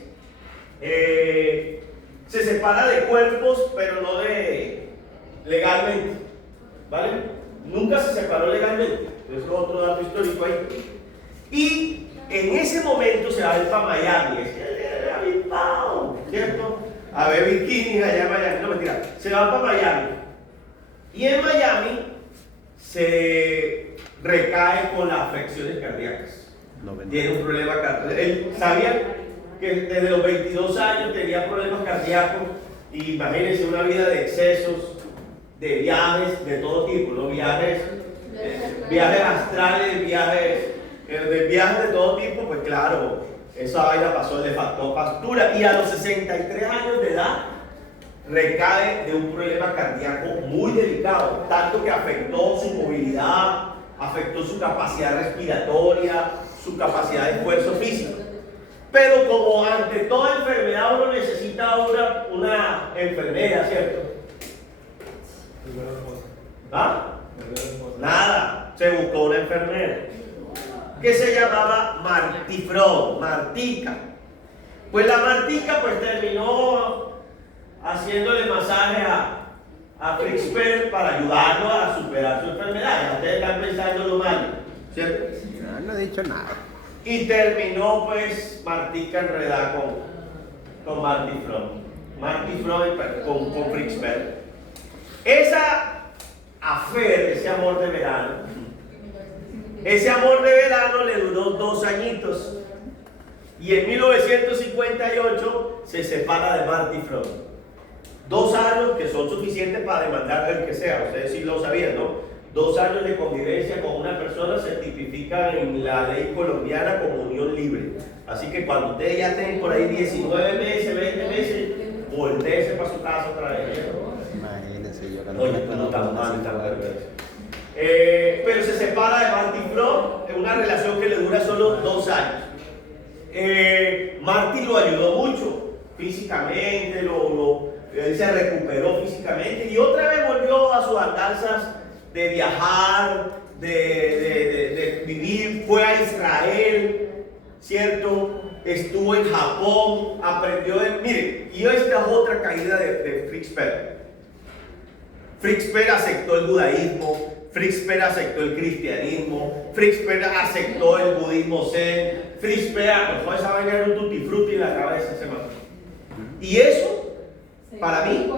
Se separa de cuerpos, pero no de legalmente, ¿vale? Nunca se separó legalmente. Eso es otro dato histórico ahí. Y en ese momento se va a ir para Miami. Es que era avispado, ¿cierto? a ver bikinis allá en Miami. No, mentira. Se van para Miami. Y en Miami se recae con las afecciones cardíacas. Tiene un problema cardíaco. Él sabía que desde los 22 años tenía problemas cardíacos. Y imagínense una vida de excesos, de viajes de todo tipo, ¿no? Viajes astrales, viajes de todo tipo, pues claro, esa vaina pasó, le faltó factura. Y a los 63 años de edad recae de un problema cardíaco muy delicado, tanto que afectó su movilidad, afectó su capacidad respiratoria, su capacidad de esfuerzo físico. Pero como ante toda enfermedad uno necesita una enfermera, ¿cierto? ¿Ah? Nada, se buscó una enfermera que se llamaba Martifron, Martica. Pues la Martica pues terminó haciéndole masaje a Fritzper para ayudarlo a superar su enfermedad. Ya ustedes están pensando lo malo, ¿cierto? No he dicho nada. Y terminó pues Martica enredada con Martifron. Martifron con Fritzper. Esa ese amor de verano. Ese amor de verano le duró 2 añitos. Y en 1958 se separa de Martifron. 2 años que son suficientes para demandar al que sea. Ustedes sí lo sabían, ¿no? 2 años de convivencia con una persona se tipifican en la ley colombiana como unión libre. Así que cuando ustedes ya tengan por ahí 19 meses, 20 meses, volteese para su casa otra vez. Imagínense yo Oye, tú no tan mal, tan vergüenza. Pero se separa de Martifron en una relación que le dura solo 2 años. Marty lo ayudó mucho físicamente, él se recuperó físicamente y otra vez volvió a sus andanzas de viajar, de vivir. Fue a Israel, ¿cierto? Estuvo en Japón, aprendió de... Miren, y esta es otra caída de Fritzper. Fritzper aceptó el judaísmo, Fritzper aceptó el cristianismo, Fritzper aceptó el budismo zen, Fritzper dejó esa vaina de un tutti frutti en la cabeza ese man. Y eso, para mí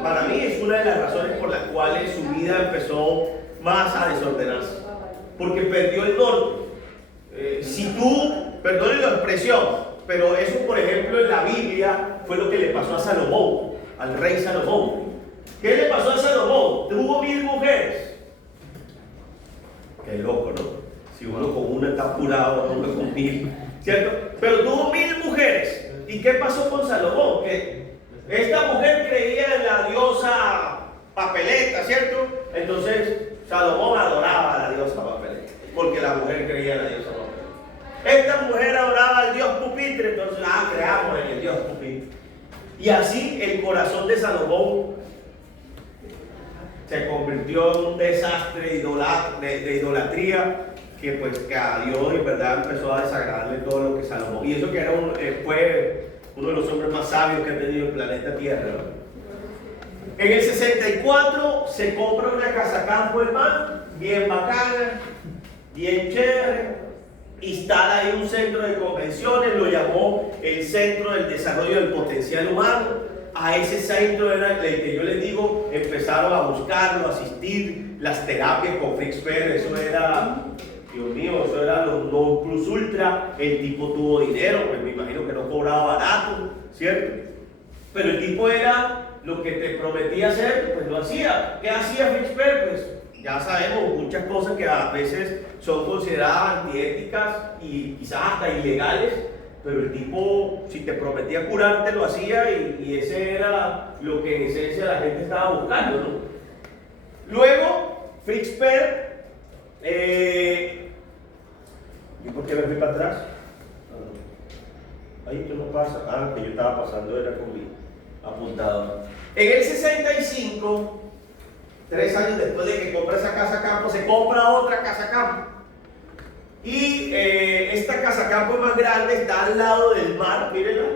es una de las razones por las cuales su vida empezó más a desordenarse. Porque perdió el norte. Perdone la expresión, pero eso, por ejemplo, en la Biblia fue lo que le pasó a Salomón, al rey Salomón. ¿Qué le pasó a Salomón? Tuvo 1000 mujeres. Qué loco, ¿no? Si uno con una está apurado, uno con 1000, ¿cierto? Pero tuvo 1000 mujeres. ¿Y qué pasó con Salomón? Que esta mujer creía en la diosa Papeleta, ¿cierto? Entonces Salomón adoraba a la diosa Papeleta, porque la mujer creía en la diosa Papeleta. Esta mujer adoraba al dios Pupitre, entonces creamos en el dios Pupitre. Y así el corazón de Salomón se convirtió en un desastre de idolatría que pues que a Dios en verdad empezó a desagradarle todo lo que Salomón. Y eso que era fue uno de los hombres más sabios que ha tenido el planeta Tierra, ¿no? En el 64 se compra una casa campo, hermano, bien bacana, bien chévere. Instala ahí un centro de convenciones, lo llamó el Centro del Desarrollo del Potencial Humano. A ese centro era el que yo les digo, empezaron a buscarlo, a asistir, las terapias con Fritzper, eso era, Dios mío, eso era lo non plus ultra. El tipo tuvo dinero, pues me imagino que no cobraba barato, ¿cierto? Pero el tipo era lo que te prometía hacer, pues lo hacía. ¿Qué hacía Fritzper? Pues ya sabemos muchas cosas que a veces son consideradas antiéticas y quizás hasta ilegales. Pero el tipo, si te prometía curarte, lo hacía y ese era lo que en esencia la gente estaba buscando, ¿no? Luego, Fritzper, ¿y por qué me fui para atrás? Ahí tú no pasa. Que yo estaba pasando era con mi apuntador. En el 65, 3 años después de que compra esa casa campo, se compra otra casa campo. Y esta casa campo más grande está al lado del mar, mírenla.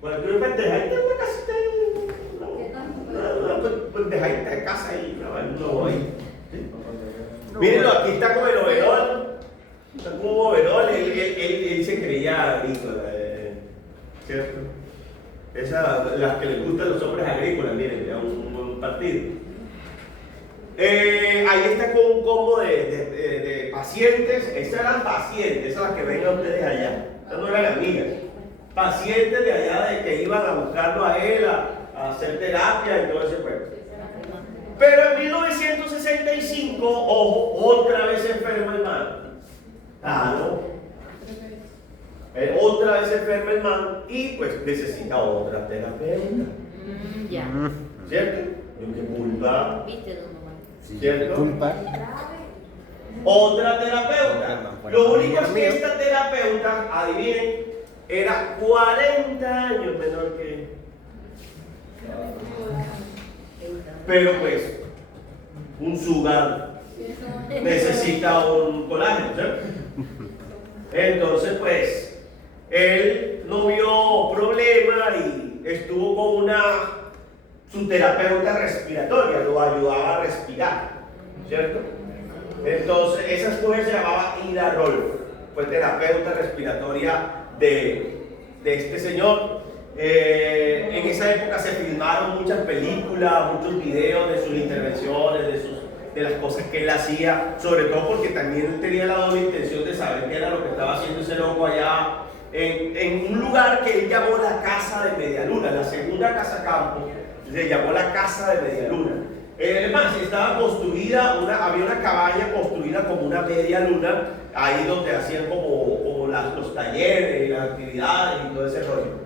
Bueno, tú me pendeja, ahí está una casita ahí. Una pendejadita de casa ahí, no ahí. ¿Sí? Mírenlo, aquí está como el overol. Está como un overol, él se creía agrícola, ¿cierto? Ese las que les gustan los hombres agrícolas, miren, ya un buen partido. Ahí está con un combo de pacientes. Esas eran pacientes, esas las que vengan ustedes allá. Esas no eran amigas. Pacientes de allá de que iban a buscarlo a él, a hacer terapia y todo ese juego. Pero en 1965, ojo, otra vez enferma el man. Claro. Otra vez enferma el man y pues necesita otra terapeuta. Ya. ¿Cierto? Yo qué culpa. ¿Viste, don Omar? Sí, ¿Cierto? culpa. Otra terapeuta. Lo único es que esta terapeuta, adivinen, era 40 años menor que él. Pero pues, un sugar necesita un colágeno, ¿cierto? Entonces, pues, él no vio problema y estuvo con su terapeuta respiratoria, lo ayudaba a respirar, ¿cierto? Entonces, esa mujer se llamaba Ida Rolf, fue terapeuta respiratoria de este señor. En esa época se filmaron muchas películas, muchos videos de sus intervenciones, de las cosas que él hacía, sobre todo porque también él tenía la doble intención de saber qué era lo que estaba haciendo ese loco allá en un lugar que él llamó la Casa de Media Luna, la segunda casa campo, se llamó la Casa de Media Luna. Además, estaba construida, había una cabaña construida como una media luna, ahí donde hacían como los talleres y las actividades y todo ese rollo.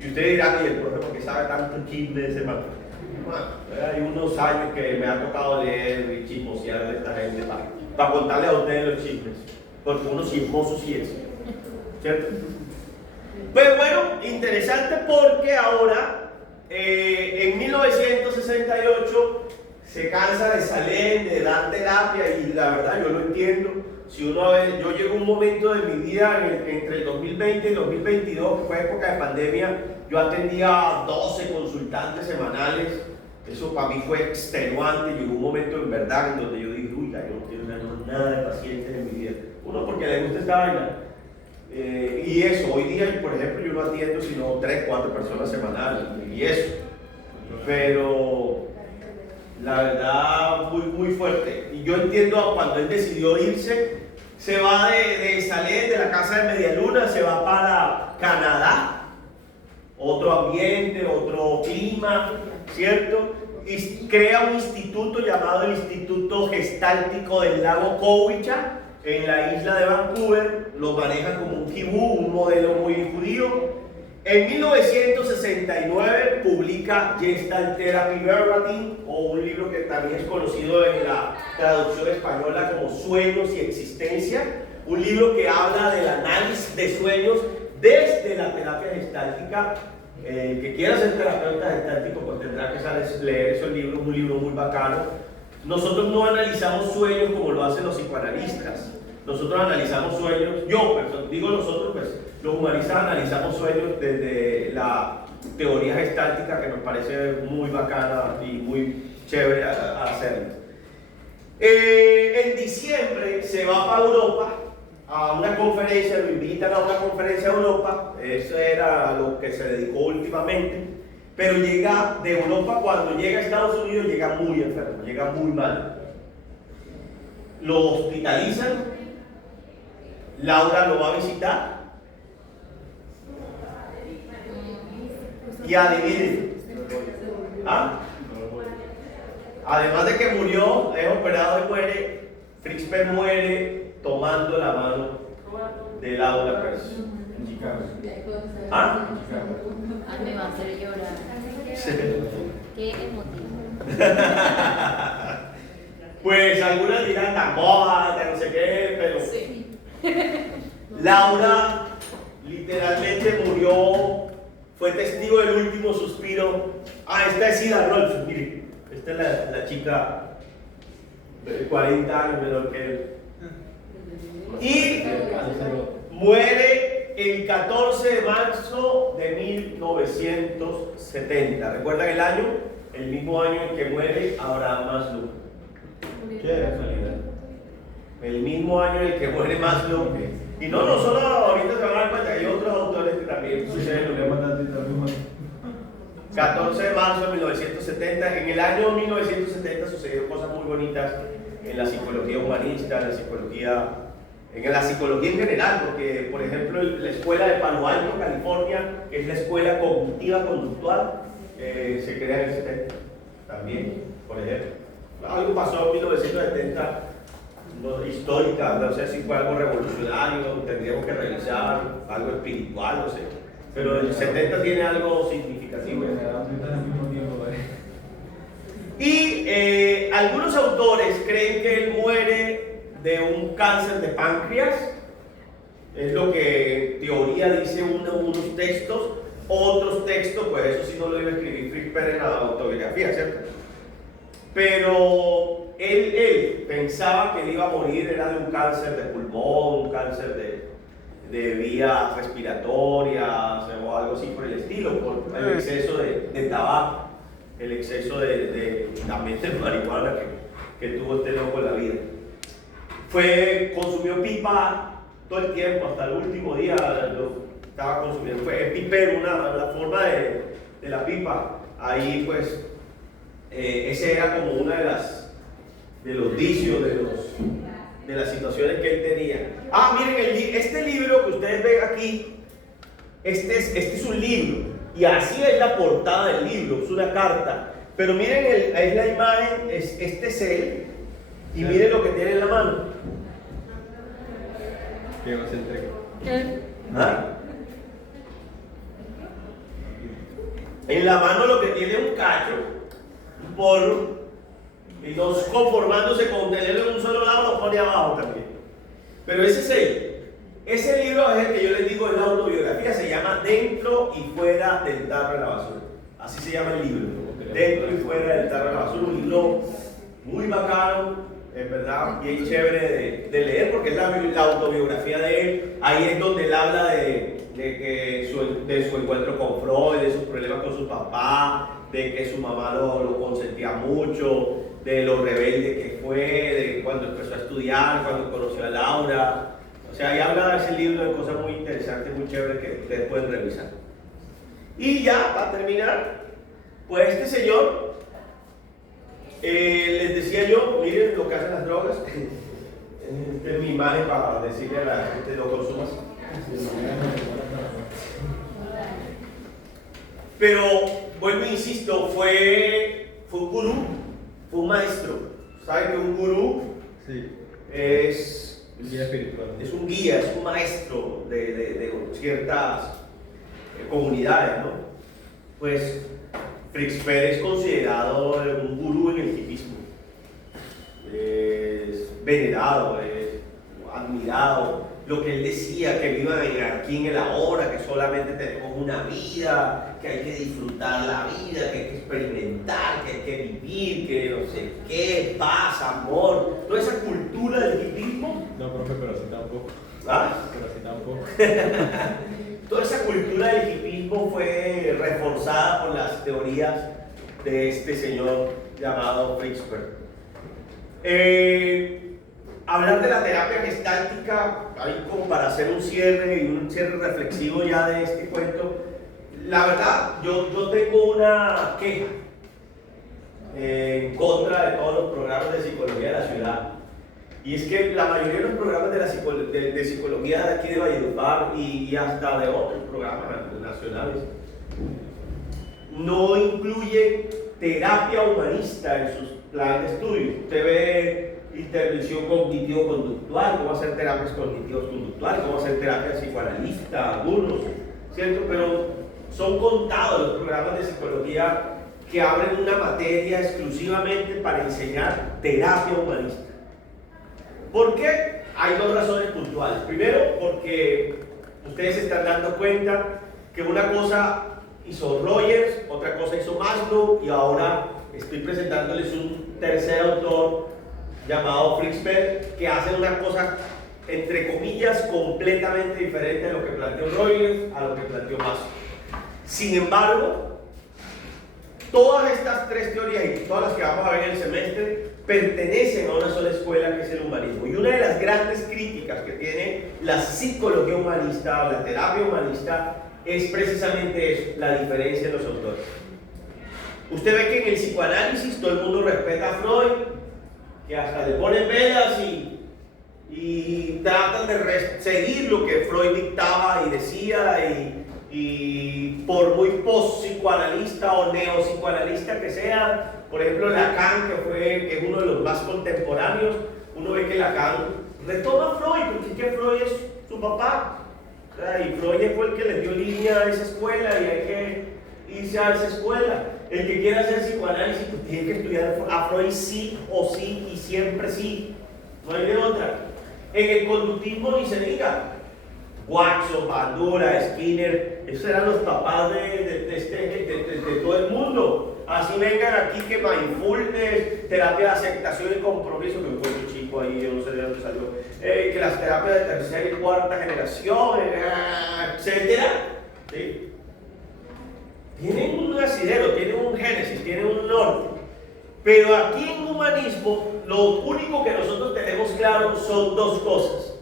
Y usted dirá, ¿y el profe por qué sabe tanto chisme de ese man? Hay unos años que me ha tocado leer y chismosear de esta gente para contarle a ustedes los chismes, porque uno chismoso sí es, ¿cierto? Pues bueno, interesante porque ahora, en 1968, se cansa de salir, de dar terapia, y la verdad yo lo entiendo. Si uno yo llego a un momento de mi vida entre el 2020 y 2022, que fue época de pandemia, yo atendía 12 consultantes semanales. Eso para mí fue extenuante. Llegó un momento en verdad en donde yo dije, uy, yo no quiero nada de pacientes en mi vida. Uno, porque le gusta esta vaina. Y eso, hoy día, por ejemplo, yo no atiendo sino 3, 4 personas semanales. Y eso. Pero la verdad, muy, muy fuerte. Y yo entiendo cuando él decidió irse, se va de Salén, de la Casa de Media Luna, se va para Canadá. Otro ambiente, otro clima, ¿cierto? Y crea un instituto llamado el Instituto Gestáltico del Lago Cowichan en la isla de Vancouver. Lo maneja como un kibú, un modelo muy judío. En 1969 publica Gestalt Therapy Verbatim, o un libro que también es conocido en la traducción española como Sueños y Existencia, un libro que habla del análisis de sueños desde la terapia gestáltica. Que quiera ser terapeuta gestáltico pues tendrá que leer esos libros, un libro muy bacano. Nosotros no analizamos sueños como lo hacen los psicoanalistas. Nosotros analizamos sueños, digo nosotros, pues los humanistas analizamos sueños desde la teoría gestáltica, que nos parece muy bacana y muy chévere hacerlo. En diciembre se va para Europa a una conferencia, lo invitan a una conferencia a Europa. Eso era a lo que se dedicó últimamente. Pero llega de Europa, cuando llega a Estados Unidos, llega muy enfermo, llega muy mal. Lo hospitalizan. Laura lo va a visitar. Y adivinen. Además de que murió, es operado y muere, Fritzper muere tomando la mano de Laura Pérez. En Chicago. Me va a hacer llorar. Sí. Qué emotivo. Pues algunas dirán tan boba, de no sé qué, pero Sí. Laura literalmente murió, fue testigo del último suspiro. Esta es Ida Rolf, mire, esta es la chica de 40 años menor que él. Y muere el 14 de marzo de 1970. ¿Recuerdan el año? El mismo año en que muere Abraham Maslow. Qué casualidad. El mismo año en el que muere Maslow. Y no solo ahorita se van a dar cuenta, hay otros autores que también suceden lo mismo. 14 de marzo de 1970. En el año 1970 sucedieron cosas muy bonitas en la psicología humanista, en la psicología en general, porque, por ejemplo, la escuela de Palo Alto, California, es la escuela cognitiva conductual, se crea en el 70 también, por ejemplo. Algo pasó en 1970, histórica, no sé si fue algo revolucionario, tendríamos que revisar, algo espiritual, no sé. Pero el 70 tiene algo significativo. Y algunos autores creen que él muere de un cáncer de páncreas, es lo que en teoría dice unos textos. Otros textos, pues eso sí no lo iba a escribir Fritz Perls en la autobiografía, ¿cierto? Pero él pensaba que él iba a morir, era de un cáncer de pulmón, un cáncer de vías respiratorias o algo así por el estilo, por el exceso de tabaco, el exceso también de marihuana que tuvo este loco en la vida. Consumió pipa todo el tiempo, hasta el último día lo estaba consumiendo. Fue el pipero, la forma de la pipa. Ahí pues, ese era como una de los vicios, de las situaciones que él tenía. Miren, este libro que ustedes ven aquí, este es un libro, y así es la portada del libro, es una carta. Pero miren, es la imagen, este es él, y miren lo que tiene en la mano. Que no se entrega. ¿Ah? En la mano lo que tiene es un cacho, un polvo, y no conformándose con tenerlo en un solo lado, lo pone abajo también. Pero ese es él. Ese libro es el que yo les digo en la autobiografía, se llama Dentro y Fuera del Tarro de la Basura. Así se llama el libro, Dentro y Fuera del Tarro de la Basura. Un libro muy bacano, en verdad, bien chévere de leer, porque es la autobiografía de él. Ahí es donde él habla de su encuentro con Freud, de sus problemas con su papá, de que su mamá lo consentía mucho, de lo rebelde que fue, de cuando empezó a estudiar, cuando conoció a Laura. O sea, ahí habla de ese libro de cosas muy interesantes, muy chéveres que ustedes pueden revisar. Y ya, para terminar, pues este señor, les decía yo, miren lo que hacen las drogas. Esta es mi imagen para decirle a la gente no consumas. Pero, vuelvo e insisto, fue un gurú, fue un maestro. ¿Saben que un gurú es guía espiritual? Es un guía, es un maestro de ciertas comunidades, ¿no? Pues Fritz Perls es considerado un gurú en el hipismo. Es venerado, es admirado. Lo que él decía, que vivan aquí en el ahora, que solamente tenemos una vida, que hay que disfrutar la vida, que hay que experimentar, que hay que vivir, que no sé qué, paz, amor, toda esa cultura del hipismo. No, profe, pero así tampoco. ¿Ah? Pero así tampoco. Toda esa cultura del hipismo fue reforzada por las teorías de este señor llamado Fritz Perls. Hablar de la terapia gestáltica, ahí como para hacer un cierre y un cierre reflexivo ya de este cuento. La verdad, yo tengo una queja en contra de todos los programas de psicología de la ciudad. Y es que la mayoría de los programas de psicología de aquí de Valledupar y hasta de otros programas nacionales no incluyen terapia humanista en sus planes de estudio. Usted ve intervención cognitivo-conductual, cómo hacer terapias cognitivos-conductuales, cómo hacer terapia psicoanalista, algunos, ¿cierto? Pero son contados los programas de psicología que abren una materia exclusivamente para enseñar terapia humanista. ¿Por qué? Hay dos razones puntuales. Primero, porque ustedes se están dando cuenta que una cosa hizo Rogers, otra cosa hizo Maslow, y ahora estoy presentándoles un tercer autor llamado Fritz Perls, que hace una cosa, entre comillas, completamente diferente a lo que planteó Rogers, a lo que planteó Maslow. Sin embargo, todas estas tres teorías y todas las que vamos a ver en el semestre pertenecen a una sola escuela, que es el humanismo. Y una de las grandes críticas que tiene la psicología humanista o la terapia humanista es precisamente eso, la diferencia de los autores. Usted ve que en el psicoanálisis todo el mundo respeta a Freud, que hasta le ponen velas y tratan de seguir lo que Freud dictaba y decía, y por muy post-psicoanalista o neo-psicoanalista que sea, por ejemplo Lacan, que es uno de los más contemporáneos, uno ve que Lacan retoma a Freud, porque Freud es su papá, o sea, y Freud fue el que le dio línea a esa escuela y hay que irse a esa escuela. El que quiera hacer psicoanálisis pues tiene que estudiar a Freud sí o sí y siempre sí, no hay de otra. En el conductismo ni se diga, Watson, Bandura, Skinner, esos eran los papás de todo el mundo. Así vengan aquí que mindfulness, terapia de aceptación y compromiso, que me encuentro chico ahí, yo no sé de dónde salió, que las terapias de tercera y cuarta generación, etcétera, ¿sí? Tienen un asidero, tienen un génesis, tienen un norte. Pero aquí en humanismo, lo único que nosotros tenemos claro son dos cosas.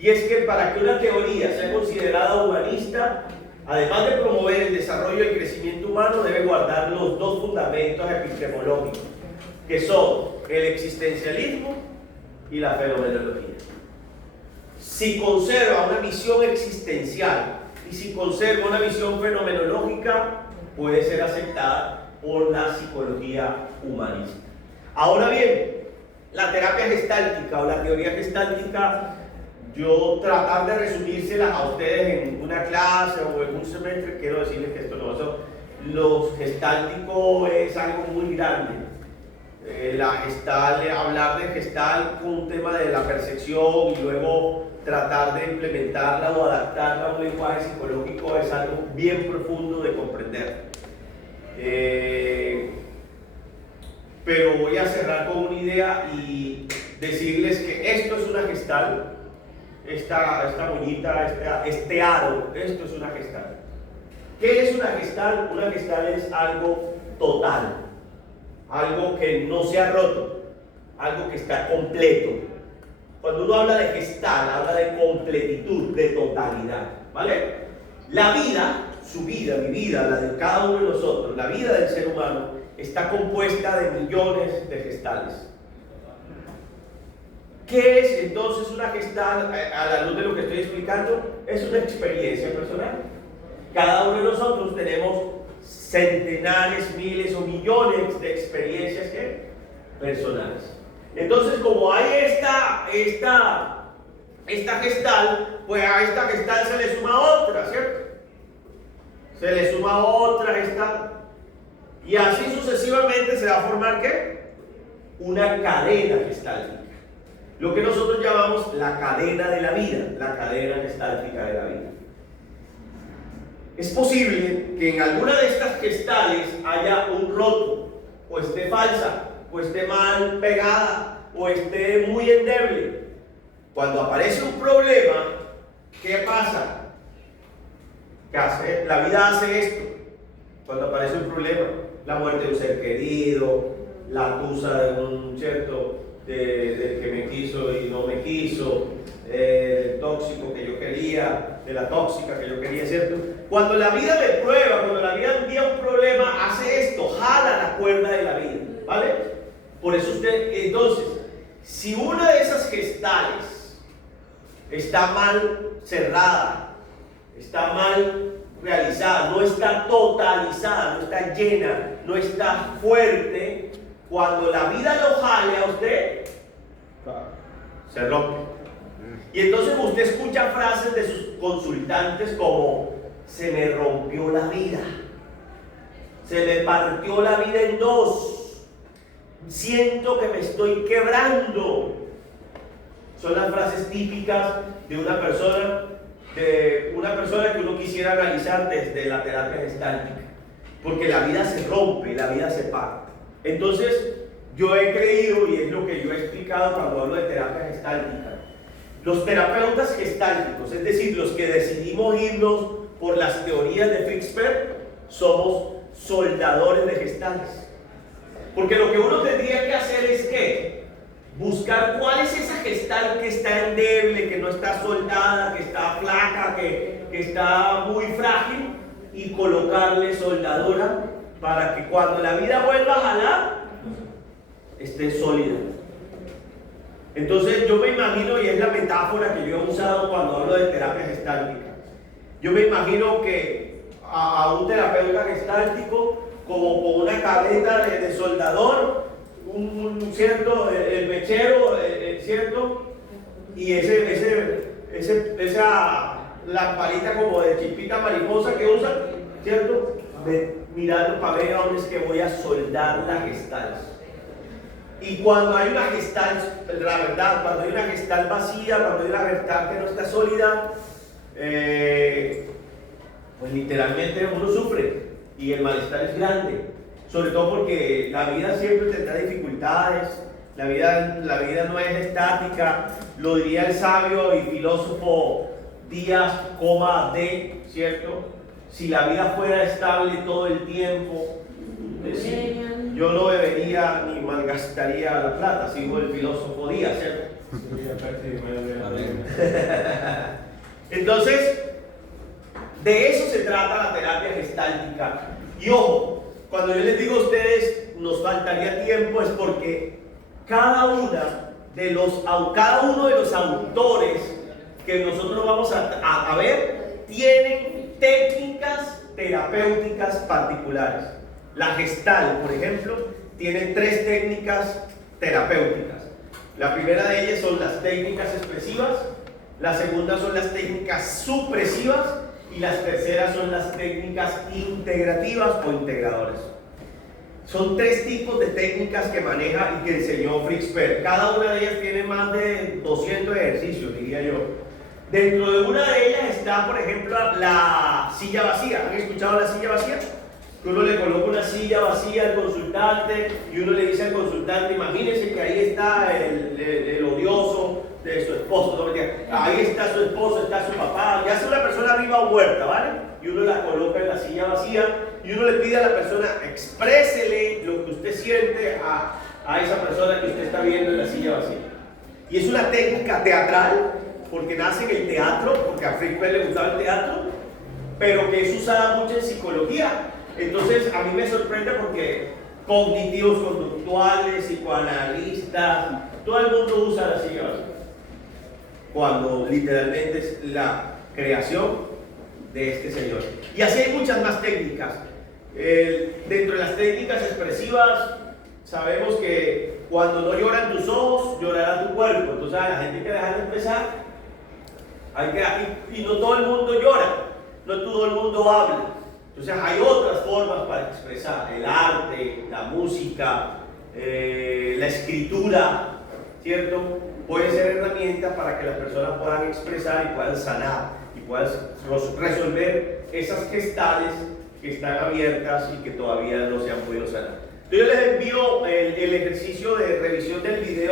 Y es que para que una teoría sea considerada humanista, además de promover el desarrollo y el crecimiento humano, debe guardar los dos fundamentos epistemológicos, que son el existencialismo y la fenomenología. Si conserva una visión existencial y si conserva una visión fenomenológica, puede ser aceptada por la psicología humanista. Ahora bien, la terapia gestáltica o la teoría gestáltica, yo tratar de resumírsela a ustedes en una clase o en un semestre, quiero decirles que esto no es lo gestáltico es algo muy grande. Hablar de gestal con un tema de la percepción y luego tratar de implementarla o adaptarla a un lenguaje psicológico es algo bien profundo de comprender. Pero voy a cerrar con una idea y decirles que esto es una gestal, esta bonita, este aro, esto es una gestal. ¿Qué es una gestal? Una gestal es algo total, algo que no se ha roto, algo que está completo. Cuando uno habla de gestal, habla de completitud, de totalidad, ¿vale? La vida, su vida, mi vida, la de cada uno de nosotros, la vida del ser humano, está compuesta de millones de gestales. ¿Qué es entonces una gestal? A la luz de lo que estoy explicando, es una experiencia personal. Cada uno de nosotros tenemos centenares, miles o millones de experiencias personales. Entonces, como hay esta gestal, pues a esta gestal se le suma otra, ¿cierto? Se le suma otra gestal. Y así sucesivamente se va a formar, ¿qué? Una cadena gestáltica. Lo que nosotros llamamos la cadena de la vida, la cadena gestáltica de la vida. Es posible que en alguna de estas gestales haya un roto, o esté falsa, o esté mal pegada, o esté muy endeble. Cuando aparece un problema, ¿qué pasa? La vida hace esto. Cuando aparece un problema, la muerte de un ser querido, la tusa de un cierto, del que me quiso y no me quiso, el tóxico que yo quería, de la tóxica que yo quería, ¿cierto? Cuando la vida me prueba, cuando la vida envía un problema, hace esto, jala la cuerda de la vida, ¿vale? Por eso entonces, si una de esas gestales está mal cerrada, está mal realizada, no está totalizada, no está llena, no está fuerte, cuando la vida lo jale a usted, se rompe. Y entonces usted escucha frases de sus consultantes como: se me rompió la vida, se me partió la vida en dos, siento que me estoy quebrando. Son las frases típicas de una persona que uno quisiera analizar desde la terapia gestáltica, porque la vida se rompe, la vida se parte. Entonces, yo he creído, y es lo que yo he explicado cuando hablo de terapia gestáltica, los terapeutas gestálticos, es decir, los que decidimos irnos por las teorías de Fixper, somos soldadores de gestales. Porque lo que uno tendría que hacer es ¿qué? buscar cuál es esa gestal que está endeble, que no está soldada, que está flaca, que está muy frágil, y colocarle soldadura para que cuando la vida vuelva a jalar, esté sólida. Entonces yo me imagino, y es la metáfora que yo he usado cuando hablo de terapia gestáltica, yo me imagino que a un terapeuta gestáltico como con una careta de soldador, cierto, el mechero, cierto, y esa lamparita como de chispita mariposa que usan, cierto, mirando para ver a dónde es que voy a soldar la gestal. Y cuando hay una gestal, la verdad, cuando hay una gestal vacía, cuando hay una gestal que no está sólida, pues literalmente uno sufre y el malestar es grande, sobre todo porque la vida siempre tendrá dificultades, la vida no es estática, lo diría el sabio y filósofo Díaz, D, ¿cierto? Si la vida fuera estable todo el tiempo, sí, yo no bebería ni malgastaría la plata, sigo el filósofo Díaz, ¿cierto? Entonces, de eso se trata la terapia gestáltica. Y ojo, cuando yo les digo a ustedes nos faltaría tiempo, es porque cada uno de los autores que nosotros vamos a ver tienen técnicas terapéuticas particulares. La gestal, por ejemplo, tiene 3 técnicas terapéuticas. La primera de ellas son las técnicas expresivas, la segunda son las técnicas supresivas y las terceras son las técnicas integrativas o integradoras. Son 3 tipos de técnicas que maneja y que enseñó Fritz Perls. Cada una de ellas tiene más de 200 ejercicios, diría yo. Dentro de una de ellas está, por ejemplo, la silla vacía. ¿Han escuchado la silla vacía? Que uno le coloca una silla vacía al consultante y uno le dice al consultante, imagínese que ahí está el odioso de su esposo, ¿no? Ahí está su esposo, está su papá, ya sea una persona viva o muerta, ¿vale? Y uno la coloca en la silla vacía y uno le pide a la persona, exprésele lo que usted siente a esa persona que usted está viendo en la silla vacía. Y es una técnica teatral, porque nace en el teatro, porque a Fritz Perls le gustaba el teatro, pero que es usada mucho en psicología. Entonces a mí me sorprende porque cognitivos conductuales, psicoanalistas, todo el mundo usa la silla vacía, cuando literalmente es la creación de este señor. Y así hay muchas más técnicas. Dentro de las técnicas expresivas sabemos que cuando no lloran tus ojos, llorará tu cuerpo. Entonces a la gente hay que dejar de expresar, y no todo el mundo llora, no todo el mundo habla. Entonces hay otras formas para expresar: el arte, la música, la escritura, ¿cierto? Pueden ser herramientas para que las personas puedan expresar y puedan sanar y puedan resolver esas gestales que están abiertas y que todavía no se han podido sanar. Entonces yo les envío el ejercicio de